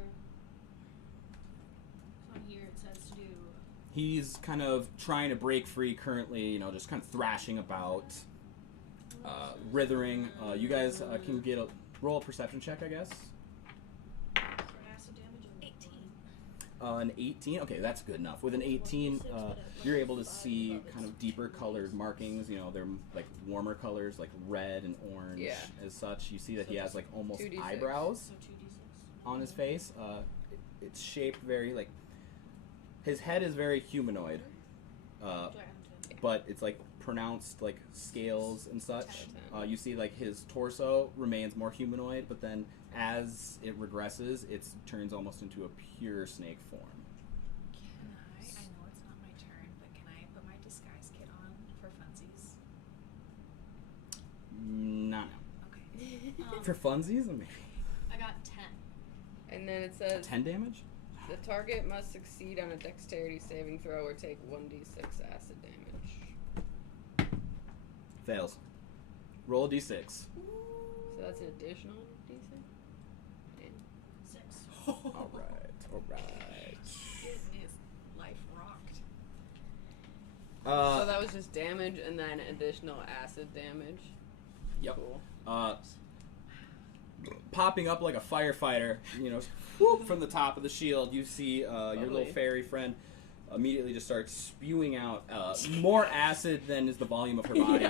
On here it says to do... He's kind of trying to break free currently, you know, just kind of thrashing about, writhing. You guys can get a roll a perception check, I guess. For acid damage, 18. An 18? Okay, that's good enough. With an 18, you're able to see kind of deeper colored markings. You know, they're like warmer colors, like red and orange Yeah. as such. You see that he has like almost 2d6. eyebrows So 2d6. on his face. It's shaped very like... His head is very humanoid. Do I have to... But it's like pronounced like scales and such. 10. You see like his torso remains more humanoid, but then as it regresses, it turns almost into a pure snake form. Can I know it's not my turn, but can I put my disguise kit on for funsies? Not Okay. for funsies, maybe I got 10. And then it says 10 damage. the target must succeed on a dexterity saving throw or take 1d6 acid damage. Fails. Roll a d6. So that's an additional d6? 6. All right. Getting his life rocked. So that was just damage and then additional acid damage. Yep. Cool. Popping up like a firefighter, you know, whoop, from the top of the shield, you see your little Lovely. fairy friend immediately just starts spewing out more acid than is the volume of her body.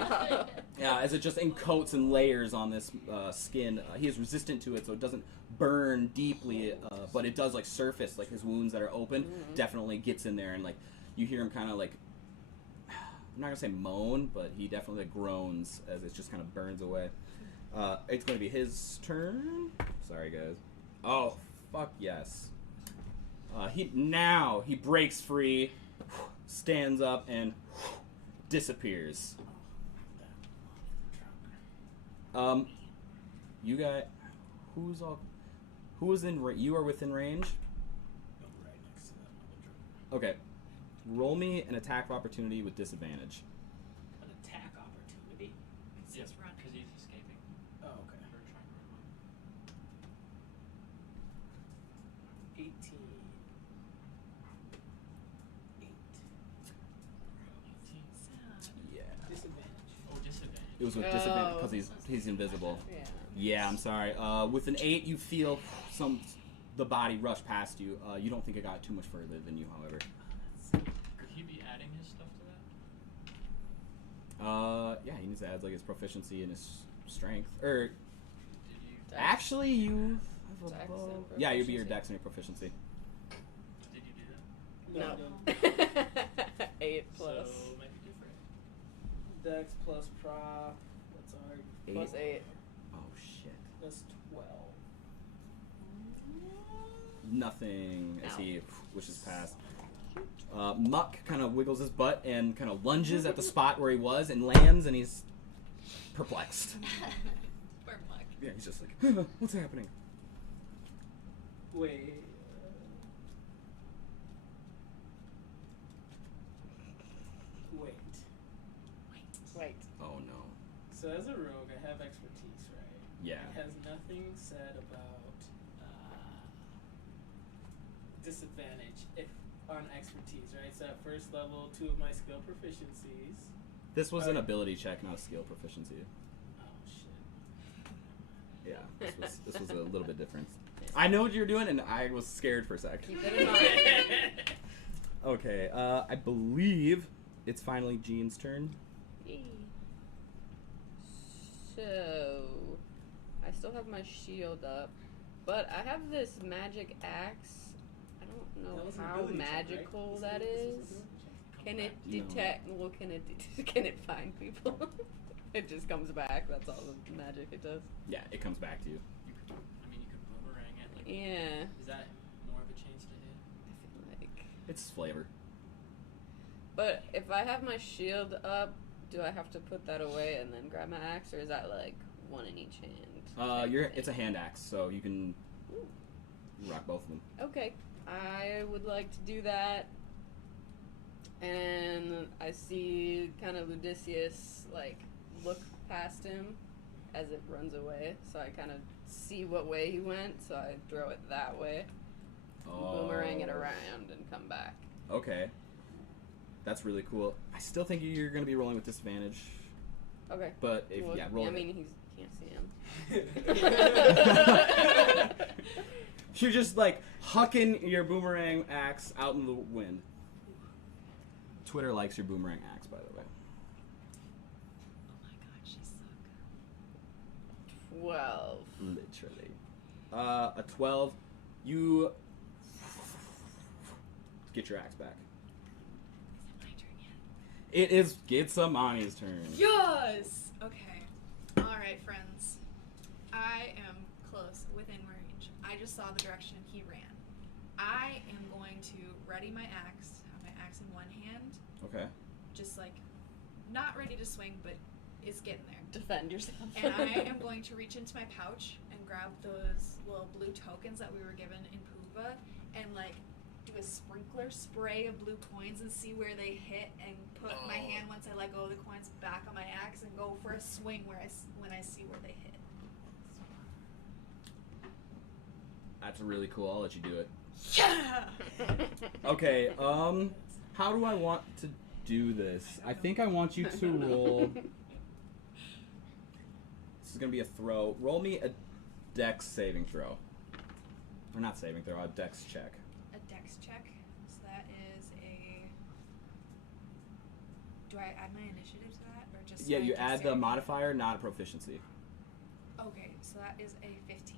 Yeah. As it just encoats and layers on this skin. He is resistant to it, so it doesn't burn deeply, but it does like surface, like his wounds that are open, definitely gets in there, and like you hear him kind of like, I'm not gonna say moan, but he definitely like, groans as it just kind of burns away. It's gonna be his turn. Sorry, guys. Oh, fuck yes. He breaks free, stands up, and disappears. You got who's in? You are within range. I'm right next to that other drone. Okay, roll me an attack of opportunity with disadvantage. An attack opportunity? It's Yep, just running. because he's escaping. Oh, okay. Or trying to run away. 18. 8. 18. Sad. Yeah, Disadvantage. Oh, disadvantage. it was with Oh. disadvantage because he's invisible. Yeah. Yeah, I'm sorry. With an 8, you feel the body rush past you. You don't think it got too much further than you, however. Could he be adding his stuff to that? Yeah, he needs to add like his proficiency and his strength. Or Did you? Dex. actually, you have Dex above. and Yeah, you'd be your proficiency. dex and your proficiency. Did you do that? No. 8 plus. So might be different. Dex plus prof. That's already Plus 8. Oh shit. That's 12. Nothing as Ow. he wishes past. Muck kind of wiggles his butt and kind of lunges at the spot where he was and lands, and he's perplexed. Poor Muck. Yeah, he's just like, what's happening? Wait. Wait. Wait. Oh no. So as a rogue, I have expertise, right? Yeah. It has nothing said about disadvantage if on expertise, right? So at first level, 2 of my skill proficiencies. This was an ability check, not a skill proficiency. Oh shit. Yeah, this was a little bit different. I know what you're doing, and I was scared for a sec. Keep that in mind. Okay, I believe it's finally Jean's turn. Yay. So, I still have my shield up, but I have this magic axe. I don't know That was an how ability check, right? magical that is. Can it No. detect? Well, can it find people? It just comes back. That's all the magic it does. Yeah, it comes back to you. You could, I mean, you could boomerang it. Like, Yeah. Is that more of a chance to hit? I feel like. It's flavor. But if I have my shield up, do I have to put that away and then grab my axe, or is that like one in each hand? It's a hand axe, so you can rock both of them. Okay, I would like to do that. And I see kind of Ludicius like look past him as it runs away, so I kind of see what way he went, so I throw it that way, boomerang it around, and come back. Okay. That's really cool. I still think you're going to be rolling with disadvantage, Okay. but if Well, roll. I mean, he can't see him. You're just like hucking your boomerang axe out in the wind. Twitter likes your boomerang axe, by the way. Oh my god, she's so good. 12. Literally. A 12. You get your axe back. Is it my turn yet? It is Gitsamani's turn. Yes! Okay. Alright, friends. I am close, within range. I just saw the direction he ran. I am going to ready my axe, have my axe in one hand, Okay. just like, not ready to swing, but is getting there. Defend yourself. And I am going to reach into my pouch and grab those little blue tokens that we were given in Puva and like do a sprinkler spray of blue coins and see where they hit and put my hand once I let go of the coins back on my axe and go for a swing when I see where they hit. That's really cool. I'll let you do it. Yeah! Okay, how do I want to do this? I think I want you to roll. This is gonna be a throw. Roll me a dex saving throw. Or not saving throw, a dex check. A dex check. So that is a... Do I add my initiative to that? Or just Yeah, my you add the dexterity? modifier, not a proficiency. Okay, so that is a 15.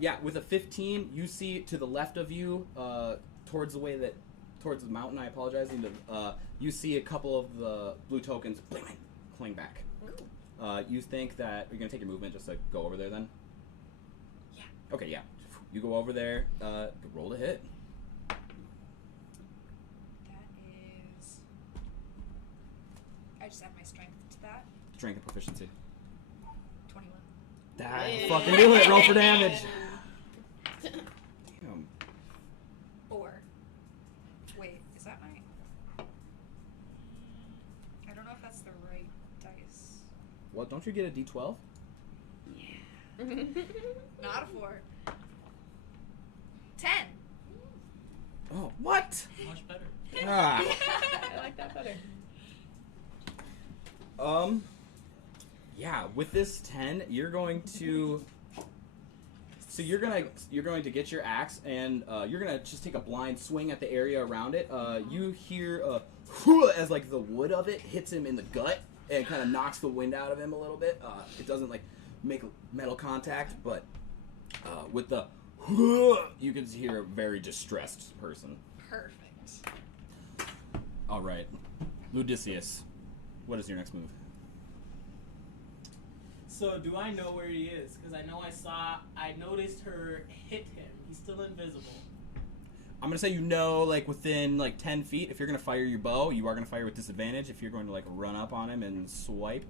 Yeah, with a 15, you see to the left of you, towards the mountain, I apologize, you see a couple of the blue tokens cling back. You think that, you're going to take your movement just to go over there then? Yeah. Okay, yeah. You go over there, roll to hit. That is... I just add my strength to that. Strength and proficiency. 21. That Yeah. fucking do it, roll for damage. Damn. Or... Wait, is that my... I don't know if that's the right dice. What, don't you get a d12? Yeah. Not a 4. 10! Oh, what? Much better. Ah. I like that better. Yeah, with this 10, you're going to... So you're going to get your axe, and you're going to just take a blind swing at the area around it. You hear as like the wood of it hits him in the gut and kind of knocks the wind out of him a little bit. It doesn't like make metal contact, but with the you can hear a very distressed person. Perfect. All right, Ludicius, what is your next move? So do I know where he is? Because I noticed her hit him. He's still invisible. I'm gonna say you know, like within like 10 feet. If you're gonna fire your bow, you are gonna fire with disadvantage. If you're going to like run up on him and swipe,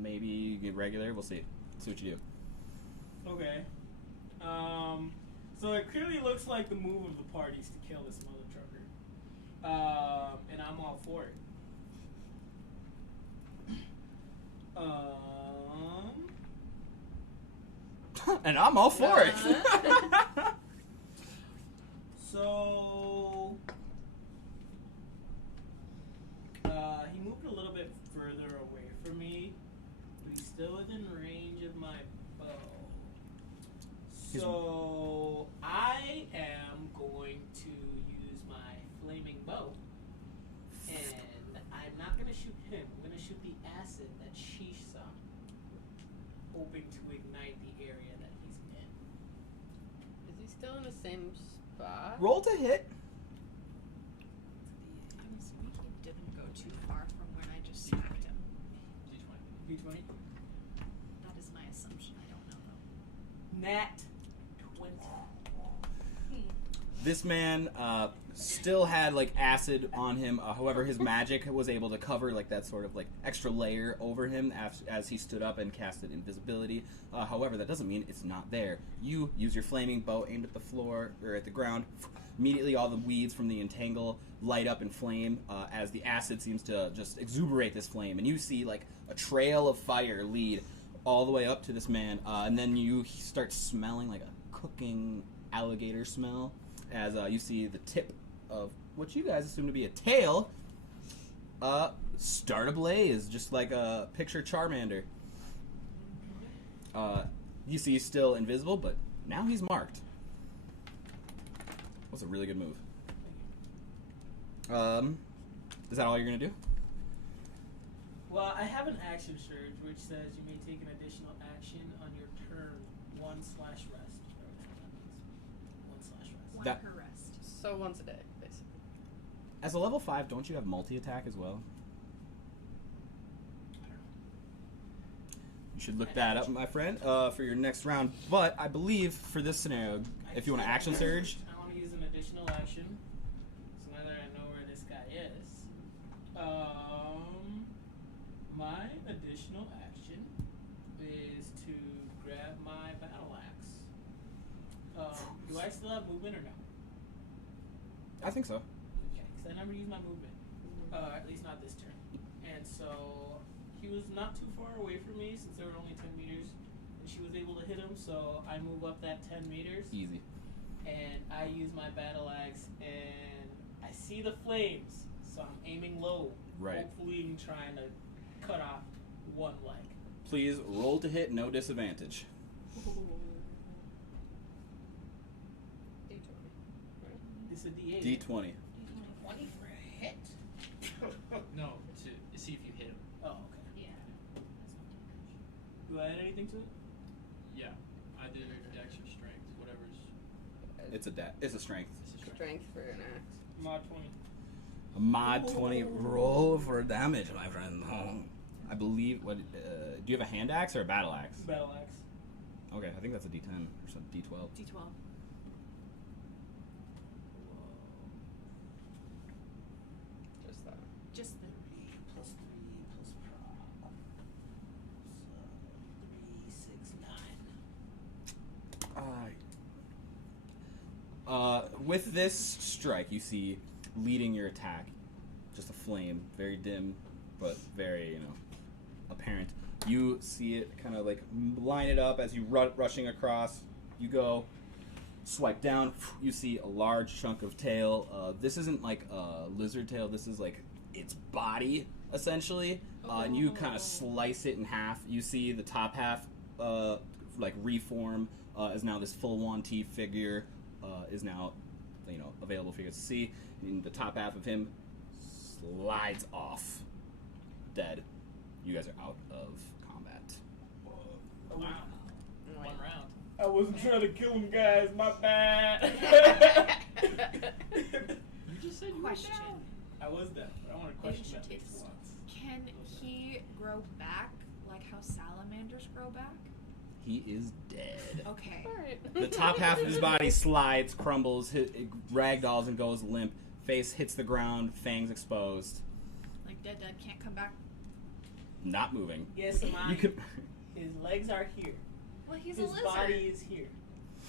maybe you get regular. We'll see. See what you do. Okay. So it clearly looks like the move of the party is to kill this mother trucker. And I'm all for it. And I'm all for it. So he moved a little bit further away from me, but he's still within range of my bow. So I am going to use my flaming bow, and I'm not going to shoot him. I'm going to shoot the acid that she saw, hoping to ignite the area that he's in. Is he still in the same spot? Roll to hit. I'm assuming he didn't go too far from when I just smacked him. D20. D20. That is my assumption. I don't know though. Nat 20. This man still had like acid on him. However, his magic was able to cover like that sort of like extra layer over him as he stood up and casted invisibility. However, that doesn't mean it's not there. You use your flaming bow aimed at the floor or at the ground. Immediately, all the weeds from the entangle light up in flame as the acid seems to just exuberate this flame, and you see like a trail of fire lead all the way up to this man, and then you start smelling like a cooking alligator smell as you see the tip of what you guys assume to be a tail start ablaze, just like a picture Charmander. You see he's still invisible, but now he's marked. That's a really good move. Is that all you're gonna do? Well, I have an action surge which says you may take an additional action on your turn 1/rest. One That- per rest. So once a day, basically. As a level 5, don't you have multi-attack as well? You should look that up, my friend, for your next round. But I believe for this scenario, if you want to action surge, I want to use an additional action. So now that I know where this guy is, my additional action is to grab my battle axe. Do I still have movement or no? I think so. Okay, because I never use my movement. At least not this turn. And so he was not too far away from me since there were only 10 meters. And she was able to hit him, so I move up that 10 meters. Easy. And I use my battle axe, and I see the flames, so I'm aiming low. Right. Hopefully I'm trying to cut off one leg. Please roll to hit, no disadvantage. D20. It's a D8. D20. 20 for a hit. No, to see if you hit him. Oh, okay. Yeah. Do I add anything to it? Yeah. Either dex or strength, whatever's. It's a strength. It's a strength. Strength for an axe. Mod 20. A mod 20 roll for damage, my friend. I believe. What? Do you have a hand axe or a battle axe? Battle axe. Okay, I think that's a D10 or some D12. D12. Just that. Just the 3 plus 3 plus proc. So 3, 6, 9. With this strike, you see leading your attack, just a flame, very dim, but very, apparent. You see it kind of like line it up as you rushing across. You go, swipe down. You see a large chunk of tail. This isn't like a lizard tail. This is like its body, essentially. And you kind of slice it in half. You see the top half, like reform, is now this full Wanti figure. Is now, available for you to see. And the top half of him slides off, dead. You guys are out of combat. Wow. One round. I wasn't trying to kill him, guys. My bad. You just said you question. I was dead, but I want to question that Is- for once. Can he grow back like how salamanders grow back? He is dead. Okay. Alright. The top half of his body slides, crumbles, it ragdolls and goes limp. Face hits the ground, fangs exposed. Like dead can't come back. Not moving. Yes, Amani. You could. His legs are here. Well, he's His a lizard. body is here.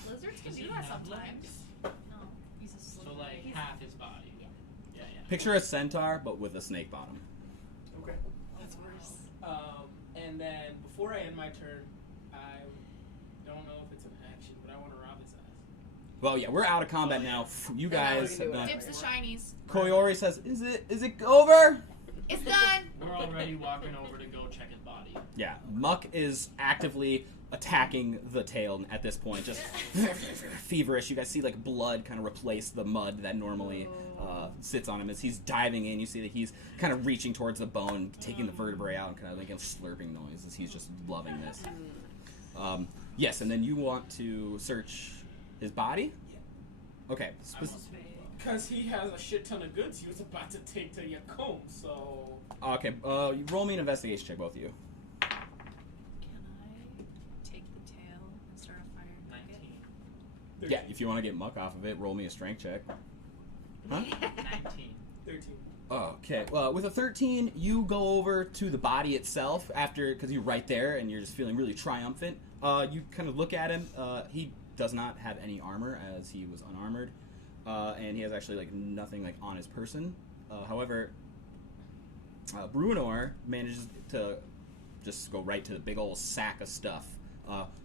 Lizards can Does do he that have sometimes. legs? No, he's a slip. So like He's- half his body. Yeah. Yeah, yeah. Picture a centaur, but with a snake bottom. Okay. That's worse. And then before I end my turn, I don't know if it's an action, but I want to rob his ass. Well, yeah, we're out of combat now. You Then now we guys can do have done. whatever. Dibs the shinies. Koyori says, "Is it over?" It's done. We're already walking over to go check his body. Yeah, Muck is actively attacking the tail at this point, just feverish. You guys see like blood kind of replace the mud that normally sits on him as he's diving in. You see that he's kind of reaching towards the bone, taking the vertebrae out, and kind of like a slurping noise as he's just loving this. Yes, and then you want to search his body? Yeah. Okay. I want to Because he has a shit ton of goods he was about to take to Yakum, so... Okay, you roll me an investigation check, both of you. Can I take the tail and start a fire? 19. Yeah, if you want to get Muck off of it, roll me a strength check. Huh? 19. 13. Okay, well, with a 13, you go over to the body itself because you're right there and you're just feeling really triumphant. You kind of look at him. He does not have any armor as he was unarmored, and he has actually like nothing like on his person. However, Bruenor manages to just go right to the big old sack of stuff.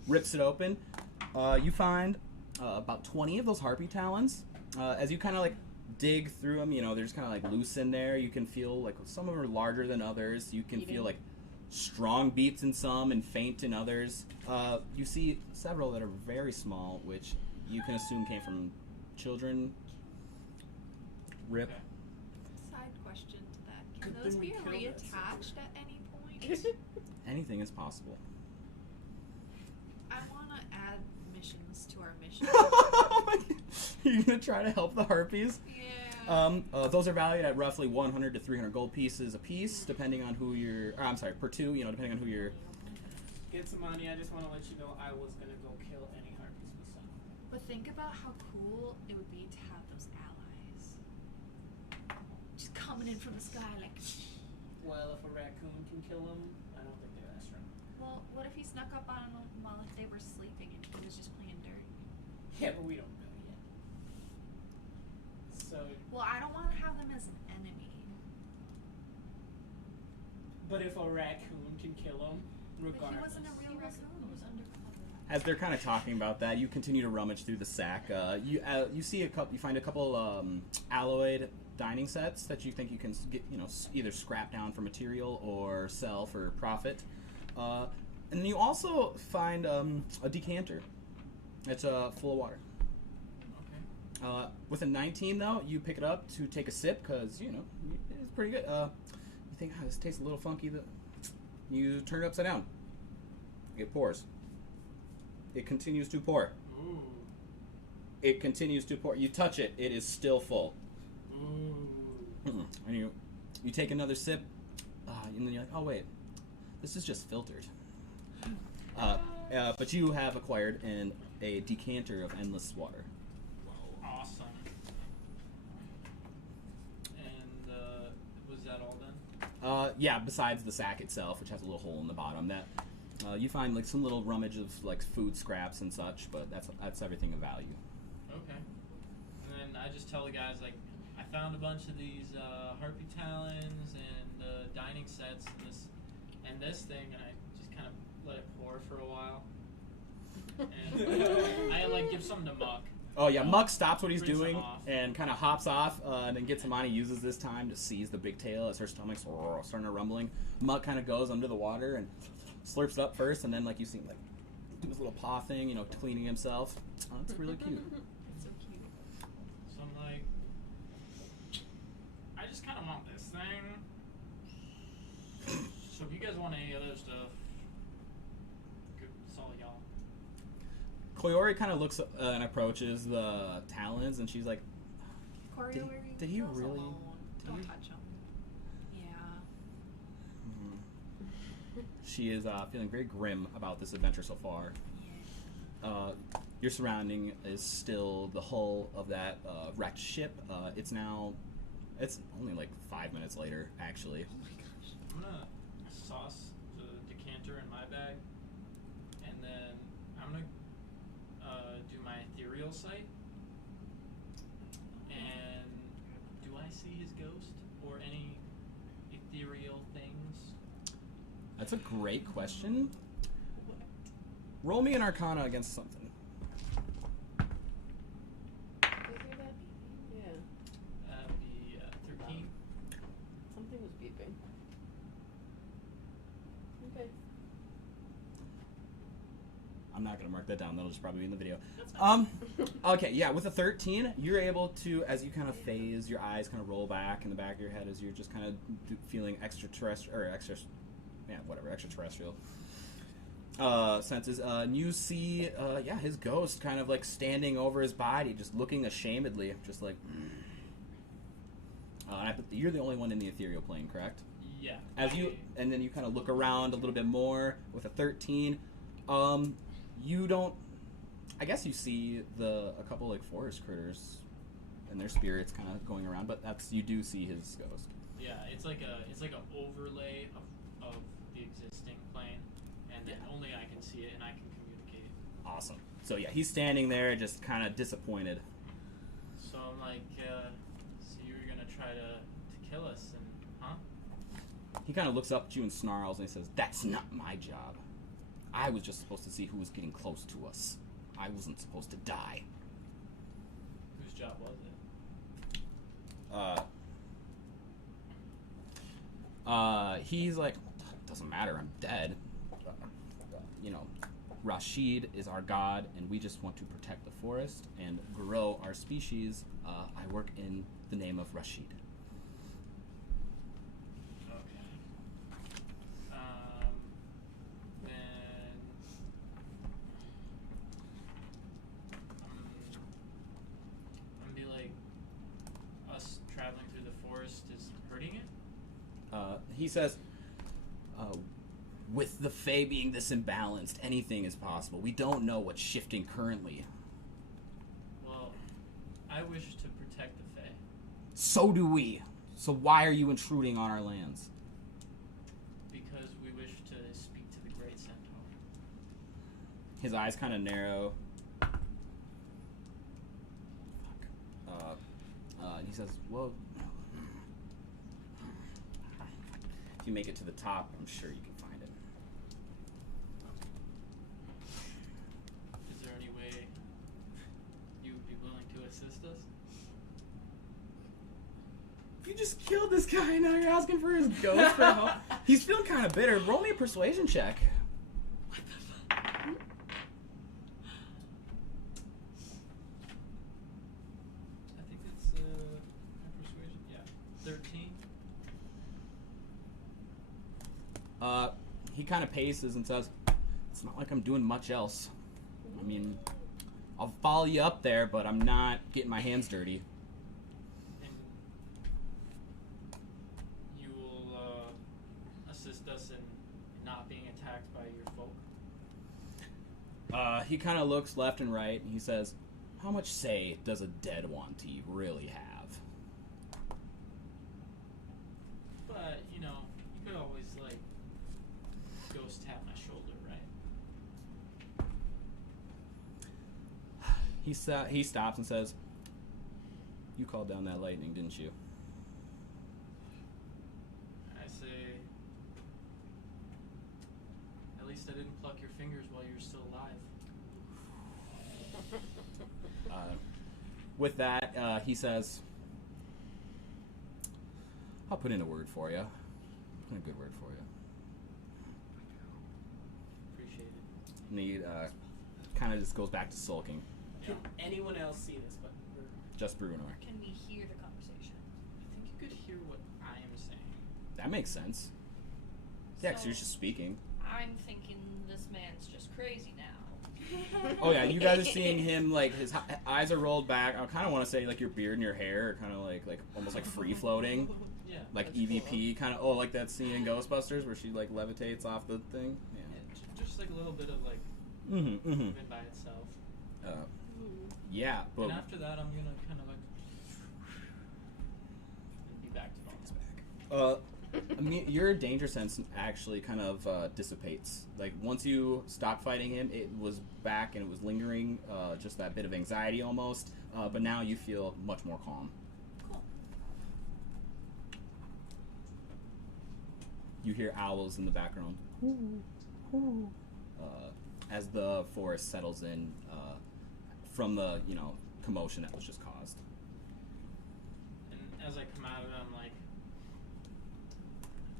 Rips it open. You find about 20 of those harpy talons. As you kind of like dig through them, you know, they're just kind of like loose in there. You can feel like some of them are larger than others. You can feel like strong beats in some and faint in others. You see several that are very small, which you can assume came from children. Rip. Okay. Side question to that. Can Good those thing we be killed that reattached at any point? Anything is possible. I want to add missions to our mission. You're gonna try to help the harpies? Yeah. Those are valued at roughly 100 to 300 gold pieces a piece, depending on who you're. Or, I'm sorry, per two. You know, depending on who you're. Get some money, I just want to let you know I was going to go kill any harpies myself. But think about how cool it would be to have those allies. Just coming in from the sky like... Well, if a raccoon can kill them, I don't think they're that strong. Well, what if he snuck up on them while they were sleeping and he was just playing dirt? Yeah, but we don't know yet. So, Well, I don't want to have them as an enemy. but if a raccoon can kill them, But regardless. he wasn't a real raccoon. He was undercover. As they're kind of talking about that, you continue to rummage through the sack. You see a couple. You find a couple alloyed dining sets that you think you can get. You know, either scrap down for material or sell for profit. And then you also find a decanter. It's full of water. Okay. With a 19, though, you pick it up to take a sip because, you know, it's pretty good. You think, this tastes a little funky. You turn it upside down. It pours. It continues to pour. Ooh. It continues to pour. You touch it, it is still full. Ooh. And you take another sip, and then you're like, oh, wait, this is just filtered. But you have acquired a decanter of endless water. Awesome. And was that all then? Yeah, besides the sack itself, which has a little hole in the bottom, that you find like some little rummage of like food scraps and such, but that's everything of value. Okay. And then I just tell the guys, like, I found a bunch of these harpy talons and dining sets and this thing, and I just kind of let it pour for a while. And I like give some to Muck. Oh yeah, Muck stops what he's Rinse them doing off. and kind of hops off, and then Gitsamani uses this time to seize the big tail as her stomach's starting to rumbling. Muck kind of goes under the water and slurps it up first, and then like you see him like do his little paw thing, you know, cleaning himself. Oh, it's really cute. It's so cute. So I'm like, I just kind of want this thing. So if you guys want any other stuff, good, it's all y'all. Koyori kind of looks and approaches the talons, and she's like, Corey, did he really- Alone. did Don't he- touch him. Yeah. She is feeling very grim about this adventure so far. Your surrounding is still the hull of that wrecked ship. It's only like 5 minutes later, actually. Oh my gosh. I'm gonna sauce the decanter in my bag, and then I'm gonna do my ethereal sight. And do I see his ghost or any ethereal things? That's a great question. Roll me an Arcana against something. Yeah. That would be 13. Something was beeping. Okay. I'm not gonna mark that down. That'll just probably be in the video. Okay, yeah. With a 13, you're able to, as you kind of phase, your eyes kind of roll back in the back of your head as you're just kind of feeling extraterrestrial senses. And you see, his ghost kind of like standing over his body, just looking ashamedly, just like. You're the only one in the ethereal plane, correct? Yeah. And then you kind of look around a little bit more with a 13. You don't. I guess you see a couple like forest critters, and their spirits kind of going around, but you do see his ghost. Yeah, it's like a overlay of the existing plane, and then only I can see it and I can communicate. Awesome. So yeah, he's standing there, just kind of disappointed. So I'm like, so you were gonna try to kill us, and huh? He kind of looks up at you and snarls, and he says, "That's not my job. I was just supposed to see who was getting close to us. I wasn't supposed to die." Whose job was it? He's like, "Doesn't matter, I'm dead. Rashid is our god, and we just want to protect the forest and grow our species. I work in the name of Rashid." Okay. Then I'm gonna be like, us traveling through the forest is hurting it? He says, "With the Fae being this imbalanced, anything is possible. We don't know what's shifting currently." Well, I wish to protect the Fae. So do we. So why are you intruding on our lands? Because we wish to speak to the Great Centaur. His eyes kind of narrow. And he says, "Well, if you make it to the top, I'm sure you can find him." Is there any way you would be willing to assist us? You just killed this guy, now you're asking for his ghost for help? He's feeling kind of bitter. Roll me a persuasion check. I think it's my persuasion. Yeah, 13. He kind of paces and says, "It's not like I'm doing much else. I mean, I'll follow you up there, but I'm not getting my hands dirty." And you will assist us in not being attacked by your folk. He kind of looks left and right, and he says, "How much say does a dead Wanti really have?" But you could always like ghost tap my shoulder, right? He stops and says, "You called down that lightning, didn't you?" I say, at least I didn't pluck your fingers while you were still alive. With that, he says, "I'll put in a word for you. Put in a good word for you." Appreciate it. And he kind of just goes back to sulking. Can anyone else see this? But Just Bruno. Can we hear the conversation? I think you could hear what I am saying. That makes sense. Yeah, 'cause you're just speaking. I'm thinking this man's just crazy now. Oh yeah, you guys are seeing him, like, his eyes are rolled back. I kind of want to say, like, your beard and your hair are kind of like almost like free floating. Yeah. Like That's EVP kind of. Oh, like that scene in Ghostbusters where she like levitates off the thing. Yeah, just like a little bit of like Yeah. Mm-hmm. movement by itself. Yeah, but And after that, I'm gonna kind of like and be back to normal. I mean, your danger sense actually kind of dissipates. Like once you stop fighting him, it was back and it was lingering, just that bit of anxiety almost. But now you feel much more calm. Cool. You hear owls in the background. As the forest settles in from the commotion that was just caused. And as I come out of it, I'm like,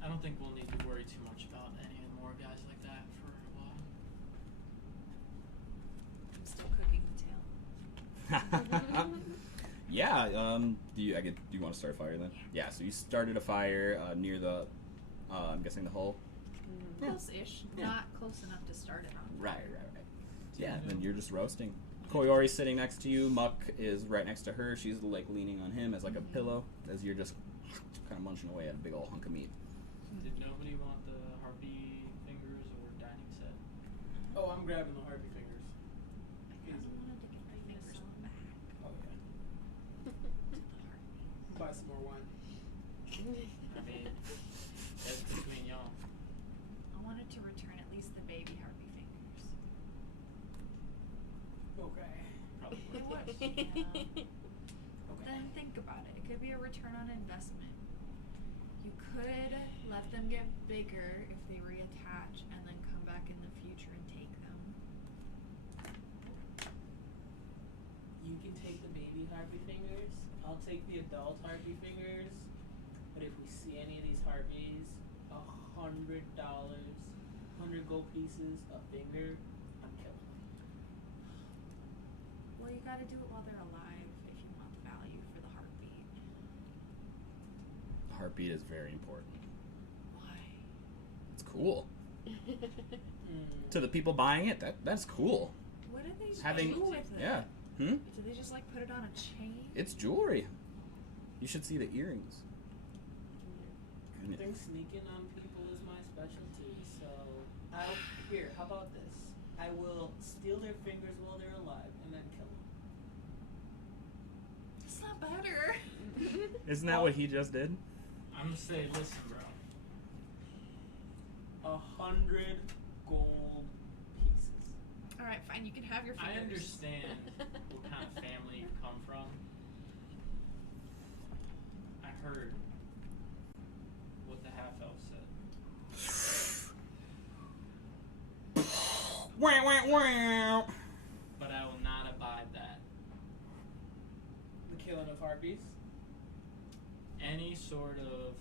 I don't think we'll need to worry too much about any more guys like that for a while. I'm still cooking the tail. Yeah. Do you want to start a fire then? Yeah. So you started a fire near the, I'm guessing the hole. Yeah. Close-ish. Yeah. Not close enough to start it on. Right. Yeah. Then you're just roasting. Koyori's sitting next to you. Muck is right next to her. She's like leaning on him as like a pillow as you're just kind of munching away at a big old hunk of meat. Did nobody want the harpy fingers or dining set? Oh, I'm grabbing the harpy fingers. I Easy. wanted to get my fingers back. Oh yeah. Buy some more wine. I mean, that's between y'all. I wanted to return at least the baby harpy fingers. Okay. Probably It worth would. it. Yeah. Okay. Then think about it. It could be a return on investment. You could let them get bigger if they reattach and then come back in the future and take them. You can take the baby harpy fingers. I'll take the adult harpy fingers. But if we see any of these harpies, $100, 100 gold pieces, a finger, I'm killing them. Well, you gotta do it while they're alive if you want the value for the heartbeat. Heartbeat is very important. Why? It's cool. To the people buying it, that's cool. What do they Having do with it? yeah. Do they just like put it on a chain? It's jewelry. You should see the earrings. I think sneaking on people is my specialty, so how about this? I will steal their fingers while they're alive and then kill them. It's not better. Isn't that what he just did? I'm gonna say, listen, bro. 100 gold pieces. All right, fine. You can have your fingers. I understand what kind of family you come from. I heard what the half-elf said. Wow, wow, wow. But I will not abide that. The killing of harpies. Any sort of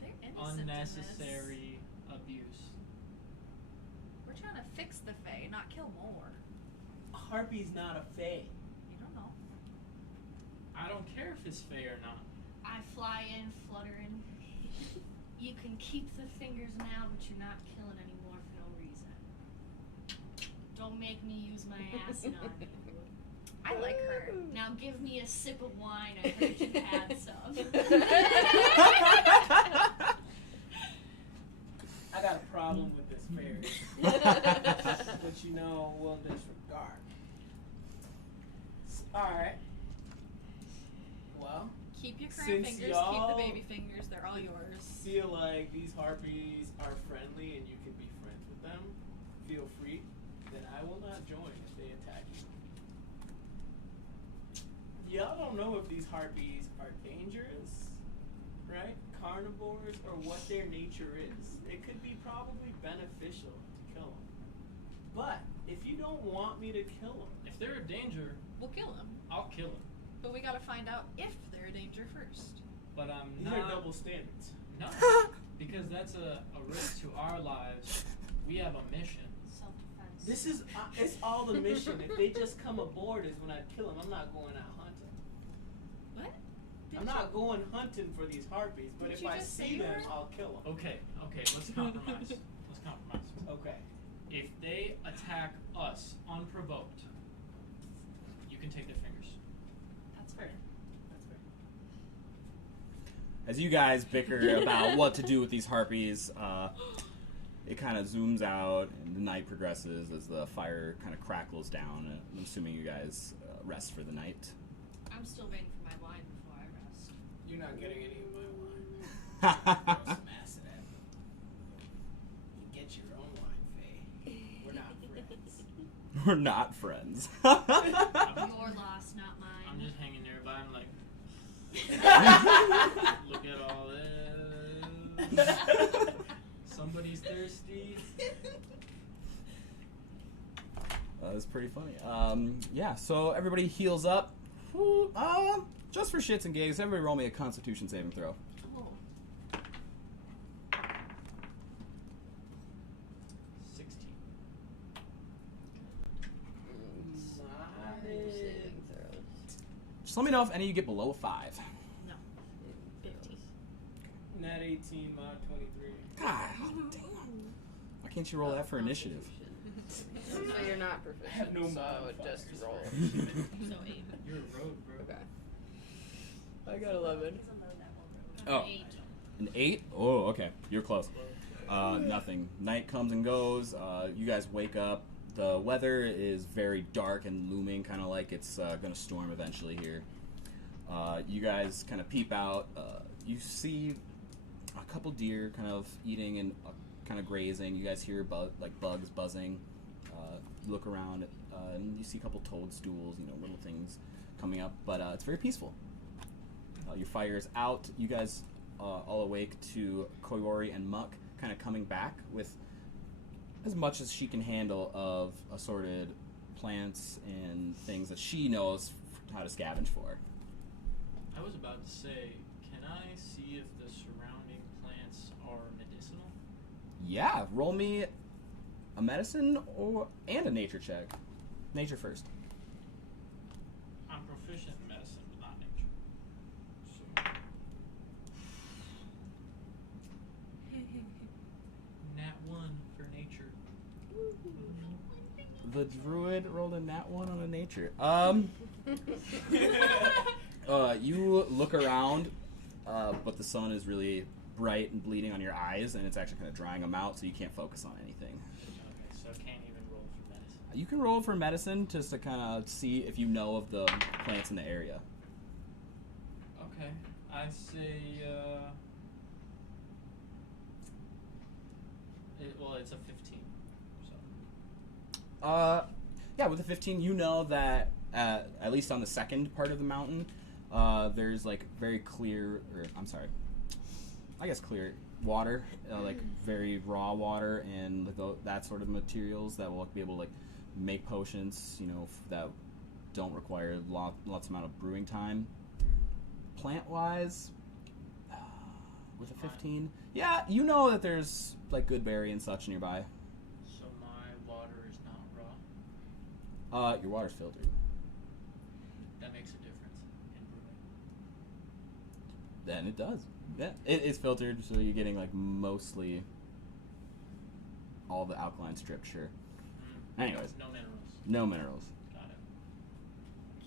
They're innocent in this. unnecessary abuse. We're trying to fix the Fae, not kill more. A harpy's not a fae. You don't know. I don't care if it's fair or not. I fly in, flutter in. You can keep the fingers now, but you're not killing anymore for no reason. Don't make me use my acid on you. I like her. Now give me a sip of wine. I heard you had some. I got a problem with this fairy. But you know, we'll disregard. Alright. Well, Keep your current Since fingers, keep y'all- the baby fingers, they're all yours. feel like these harpies are friendly and you can be friends with them, feel free. Then I will not join if they attack you. Y'all don't know if these harpies are dangerous, right? Carnivores, or what their nature is. It could be probably beneficial to kill them. But if you don't want me to kill them, If they're a danger, We'll kill them, I'll kill them. but we gotta find out if they're a danger first. But I'm these not. are double standards. No, because that's a risk to our lives. We have a mission. Self-defense. This is it's all the mission. If they just come aboard is when I kill them. I'm not going out hunting. What? I'm not going hunting for these harpies, but Didn't if you I just say see you them, were? I'll kill them. Okay, let's compromise. Let's compromise. Okay. If they attack us unprovoked, you can take their fingers. That's fair. That's fair. As you guys bicker about what to do with these harpies, it kind of zooms out, and the night progresses as the fire kind of crackles down. I'm assuming you guys rest for the night. I'm still waiting for my wine before I rest. You're not getting any of my wine. Throw some acid at me. You get your own wine, Faye. We're not friends. We're not friends. Your loss, not mine. I'm just hanging nearby. I'm like, look at all this. Somebody's thirsty. That's pretty funny. Yeah, so everybody heals up. Just for shits and gigs, everybody roll me a Constitution saving throw. Oh. 16. Saving throws. Just let me know if any of you get below a 5. No. 15. Nat 18, mod 23. God damn. Why can't you roll that for initiative? So you're not proficient, have no so I would modifiers. just roll. So 8. You're a road, bro. Okay. I got 11. Oh. 8. An 8? Oh, okay. You're close. Nothing. Night comes and goes. You guys wake up. The weather is very dark and looming, kind of like it's going to storm eventually here. You guys kind of peep out. You see a couple deer kind of eating and kind of grazing. You guys hear bugs buzzing. You look around and you see a couple toadstools, little things coming up. But it's very peaceful. Your fire is out. You guys all awake to Koyori and Muck kind of coming back with as much as she can handle of assorted plants and things that she knows how to scavenge for. I was about to say, can I see if the surrounding plants are medicinal? Yeah, roll me a medicine and a nature check. Nature first. I'm proficient in medicine, but not nature. So. Nat 1 for nature. The druid rolled a nat 1 on a nature. You look around, but the sun is really bright and bleeding on your eyes, and it's actually kind of drying them out, so you can't focus on anything. Okay, so I can't even roll for medicine. You can roll for medicine just to kind of see if you know of the plants in the area. Okay, I say, it's a 15, so. Yeah, with the 15, you know that at least on the second part of the mountain, there's like very clear, clear water, like very raw water and that sort of materials that will be able to like make potions, that don't require lots amount of brewing time. Plant-wise, with a 15, yeah, you know that there's like good berry and such nearby. So my water is not raw? Your water's filtered. That makes a difference in brewing. Then it does. Yeah, it's filtered, so you're getting like mostly all the alkaline strip, sure. Anyways. No minerals. No minerals. Got it.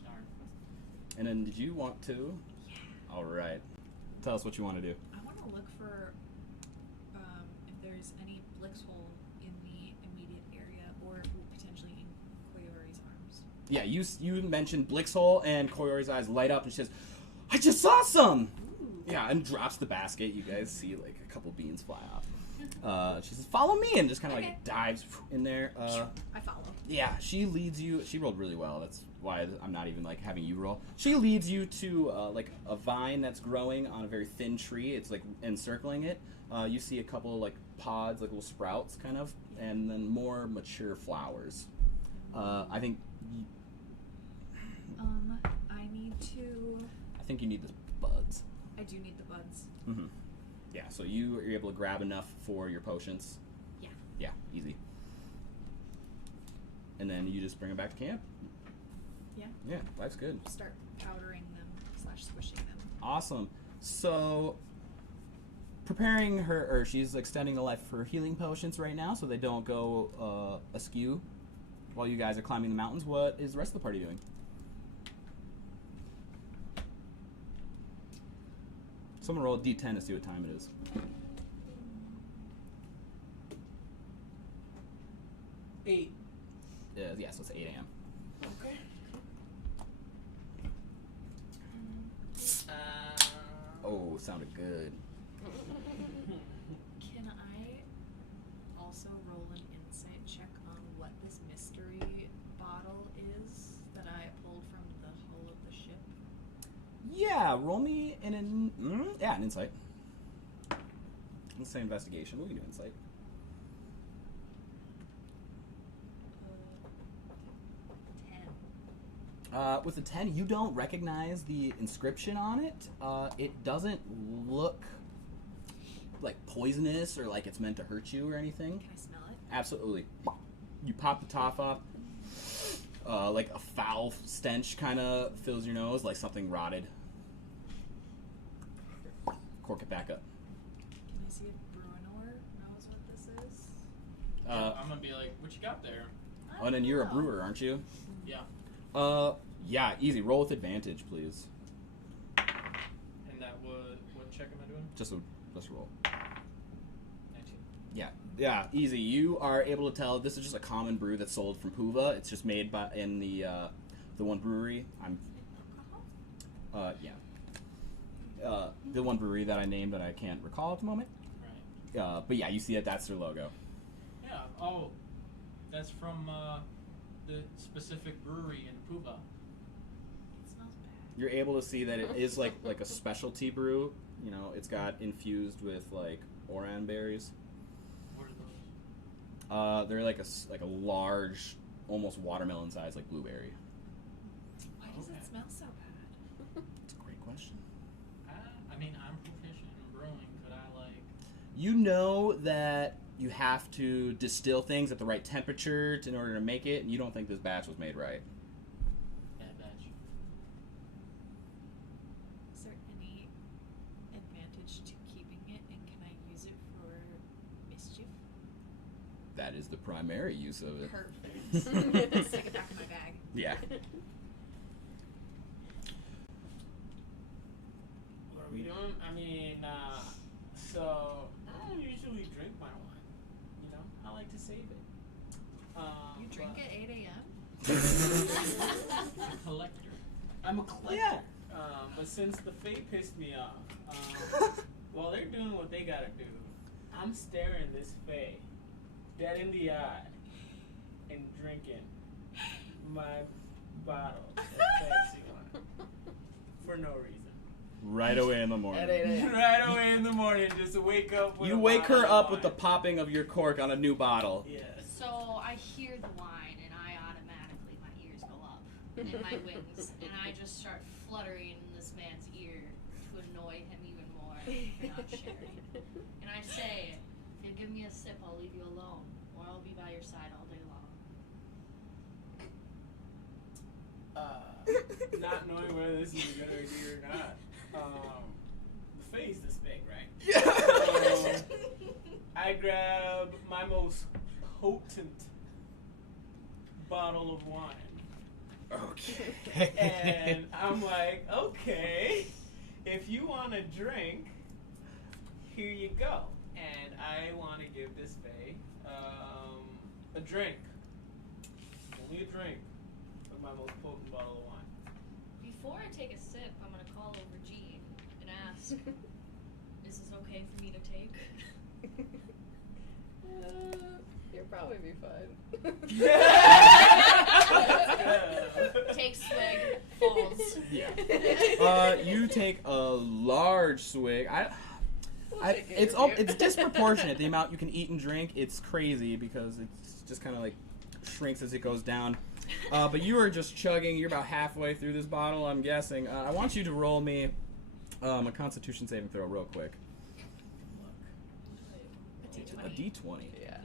Darn. And then did you want to? Yeah. All right. Tell us what you want to do. I want to look for if there's any Blixhole in the immediate area, or potentially in Koyori's arms. Yeah, you mentioned Blixhole, and Koyori's eyes light up, and she says, "I just saw some!" Ooh. Yeah, and drops the basket. You guys see like a couple beans fly off. She says, "Follow me," and just kind of Okay. like dives in there. I follow. Yeah, she leads you. She rolled really well. That's why I'm not even like having you roll. She leads you to like a vine that's growing on a very thin tree. It's like encircling it. You see a couple like pods, like little sprouts, kind of, and then more mature flowers. I think. I need to. I think you need the buds. I do need the buds. Mm-hmm. Yeah. So you are able to grab enough for your potions. Yeah. Yeah. Easy. And then you just bring them back to camp. Yeah. Yeah. Life's good. Start powdering them / squishing them. Awesome. So, preparing her, or she's extending the life of her healing potions right now, so they don't go askew while you guys are climbing the mountains. What is the rest of the party doing? Someone roll a d10 to see what time it is. 8. Yeah, so it's 8 a.m. Okay. Oh, sounded good. Can I also roll an insight check on what this mystery bottle is that I pulled from the hull of the ship? Yeah, roll me an insight. Let's say investigation. We can do insight. 10. With a 10, you don't recognize the inscription on it. It doesn't look like poisonous or like it's meant to hurt you or anything. Can I smell it? Absolutely. You pop the top off. Like a foul stench kind of fills your nose, like something rotted. Cork it back up. Can I see if Bruinor knows what this is? I'm gonna be like, what you got there? Oh, and then you're a brewer, aren't you? Yeah. Yeah, easy. Roll with advantage, please. And that was, what check am I doing? Just roll. 19. Yeah, easy. You are able to tell this is just a common brew that's sold from Puva. It's just made in the one brewery. The one brewery that I named that I can't recall at the moment. Right. But yeah, you see it. That's their logo. Yeah. Oh, that's from the specific brewery in Puva. It smells bad. You're able to see that it is like a specialty brew. You know, it's got infused with like oran berries. What are those? They're like a large, almost watermelon size, like blueberry. Why does Okay. it smell so bad? It's a great question. I mean, I'm proficient in brewing. Could I like? You know that you have to distill things at the right temperature in order to make it, and you don't think this batch was made right. Bad batch. Is there any advantage to keeping it, and can I use it for mischief? That is the primary use of it. Perfect. Let's take it back in my bag. Yeah. What are we doing? I mean, so I don't usually drink my wine. You know, I like to save it. You drink but at 8 a.m.? A collector. I'm a collector. Yeah. But since the Fae pissed me off, while they're doing what they gotta do, I'm staring this Fae dead in the eye and drinking my bottle of fancy wine for no reason. Right away in the morning. At 8 a.m. Right away in the morning, just to wake up with You a wake bottle her of up with the wine. popping of your cork on a new bottle. Yes. So I hear the wine and I automatically, my ears go up and my wings, and I just start fluttering in this man's ear to annoy him even more for not sharing. And I say, if you give me a sip, I'll leave you alone, or I'll be by your side all day long. Not knowing whether this is a good idea or not. The Fae's this big, right? Yeah. So, I grab my most potent bottle of wine. Okay. And I'm like, okay, if you want a drink, here you go. And I want to give this Fae a drink. Only a drink of my most potent bottle of wine. Before I take a sip, I'm gonna call over Jean and ask, is this okay for me to take? You'll probably be fine. Take swig, falls. Yeah. You take a large swig. It's disproportionate the amount you can eat and drink. It's crazy because it's just kind of like shrinks as it goes down. But you are just chugging. You're about halfway through this bottle, I'm guessing. I want you to roll me a Constitution saving throw real quick. A D20. Yeah.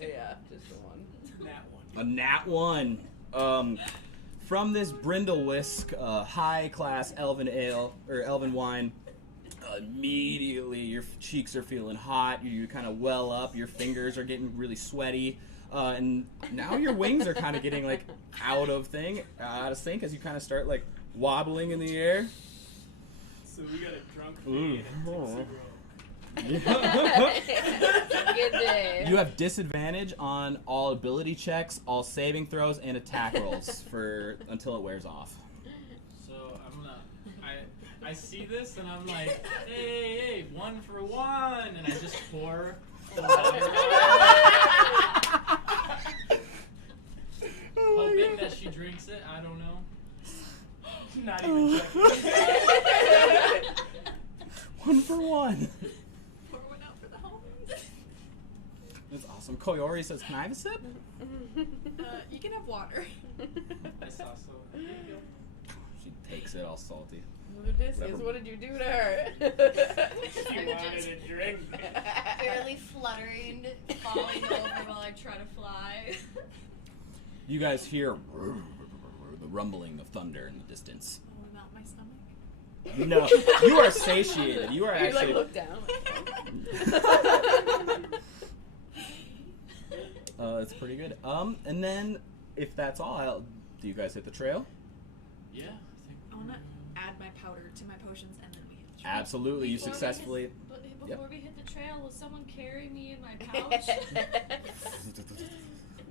Yeah, just the one. That one. A nat 1. From this Brindle Whisk high class elven ale or elven wine, immediately your cheeks are feeling hot. You kind of well up. Your fingers are getting really sweaty, and now your wings are kind of getting like out of sync as you kind of start like wobbling in the air. So we got a drunk Ooh. fade and tipsy Good day. You have disadvantage on all ability checks, all saving throws, and attack rolls for until it wears off. So I'm gonna. I see this and I'm like, hey, 1 for 1, and I just pour the water. Hoping that she drinks it. I don't know. Not even checking. 1 for 1. Pour one out for the homies. That's awesome. Koyori says, "Can I have a sip?" You can have water. I saw so. She takes it all salty. Odysseus, what did you do to her? She wanted a drink. Barely fluttering, falling over while I try to fly. You guys hear the rumbling of thunder in the distance. Oh, melt my stomach. No, you are satiated. You are You actually. like look down. It's pretty good. And then if that's all, do you guys hit the trail? Yeah, I think. I want to add my powder to my potions and then we hit the trail. Absolutely, you Before we successfully. Before we hit the trail, will someone carry me in my pouch?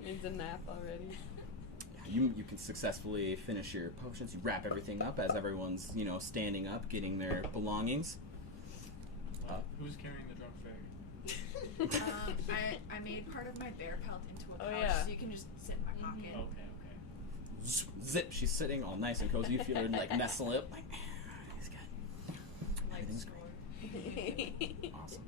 Needs a nap already. You can successfully finish your potions. You wrap everything up as everyone's standing up, getting their belongings. Who's carrying the drunk fairy? I made part of my bear pelt into a Oh, pouch, yeah. so you can just sit in my pocket. Okay. Zip, she's sitting all nice and cozy. You feel her like nestle up. Like, he's good. Like Everything's snore. Awesome.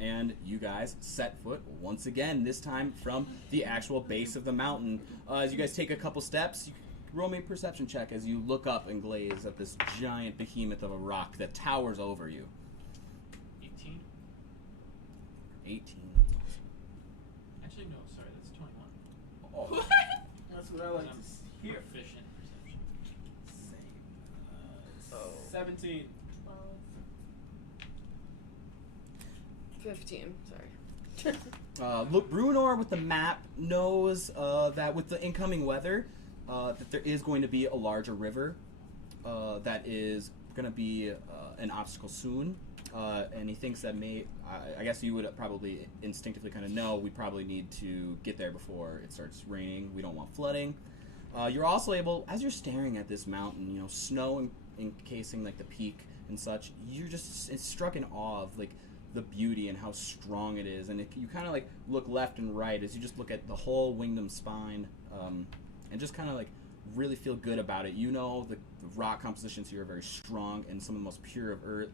And you guys set foot once again, this time from the actual base of the mountain. As you guys take a couple steps, you roll me a perception check as you look up and glaze at this giant behemoth of a rock that towers over you. 18. 18. Actually, no. Sorry, that's 21. Oh, That's what I like I'm to hear. proficient perception. Same. 17. 15, sorry. look, Brunor with the map knows that with the incoming weather, that there is going to be a larger river that is going to be an obstacle soon. And he thinks that I guess you would probably instinctively kind of know we probably need to get there before it starts raining. We don't want flooding. You're also able, as you're staring at this mountain, snow encasing like the peak and such, you're just struck in awe of like the beauty and how strong it is. And you kind of like look left and right as you just look at the whole wingdom spine and just kind of like really feel good about it. The rock compositions here are very strong and some of the most pure of earth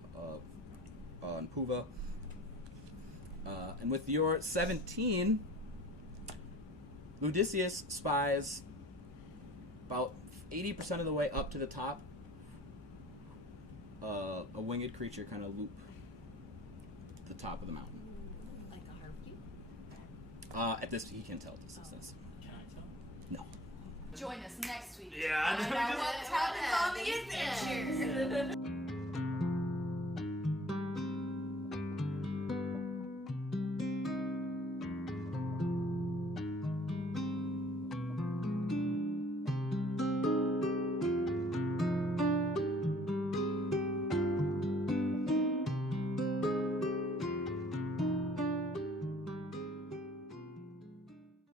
and Puva. And with your 17, Odysseus spies about 80% of the way up to the top a winged creature kind of loop the top of the mountain. Like a harpy? At this, he can tell at this distance. Can I tell? No. Join us next week. Yeah, Find out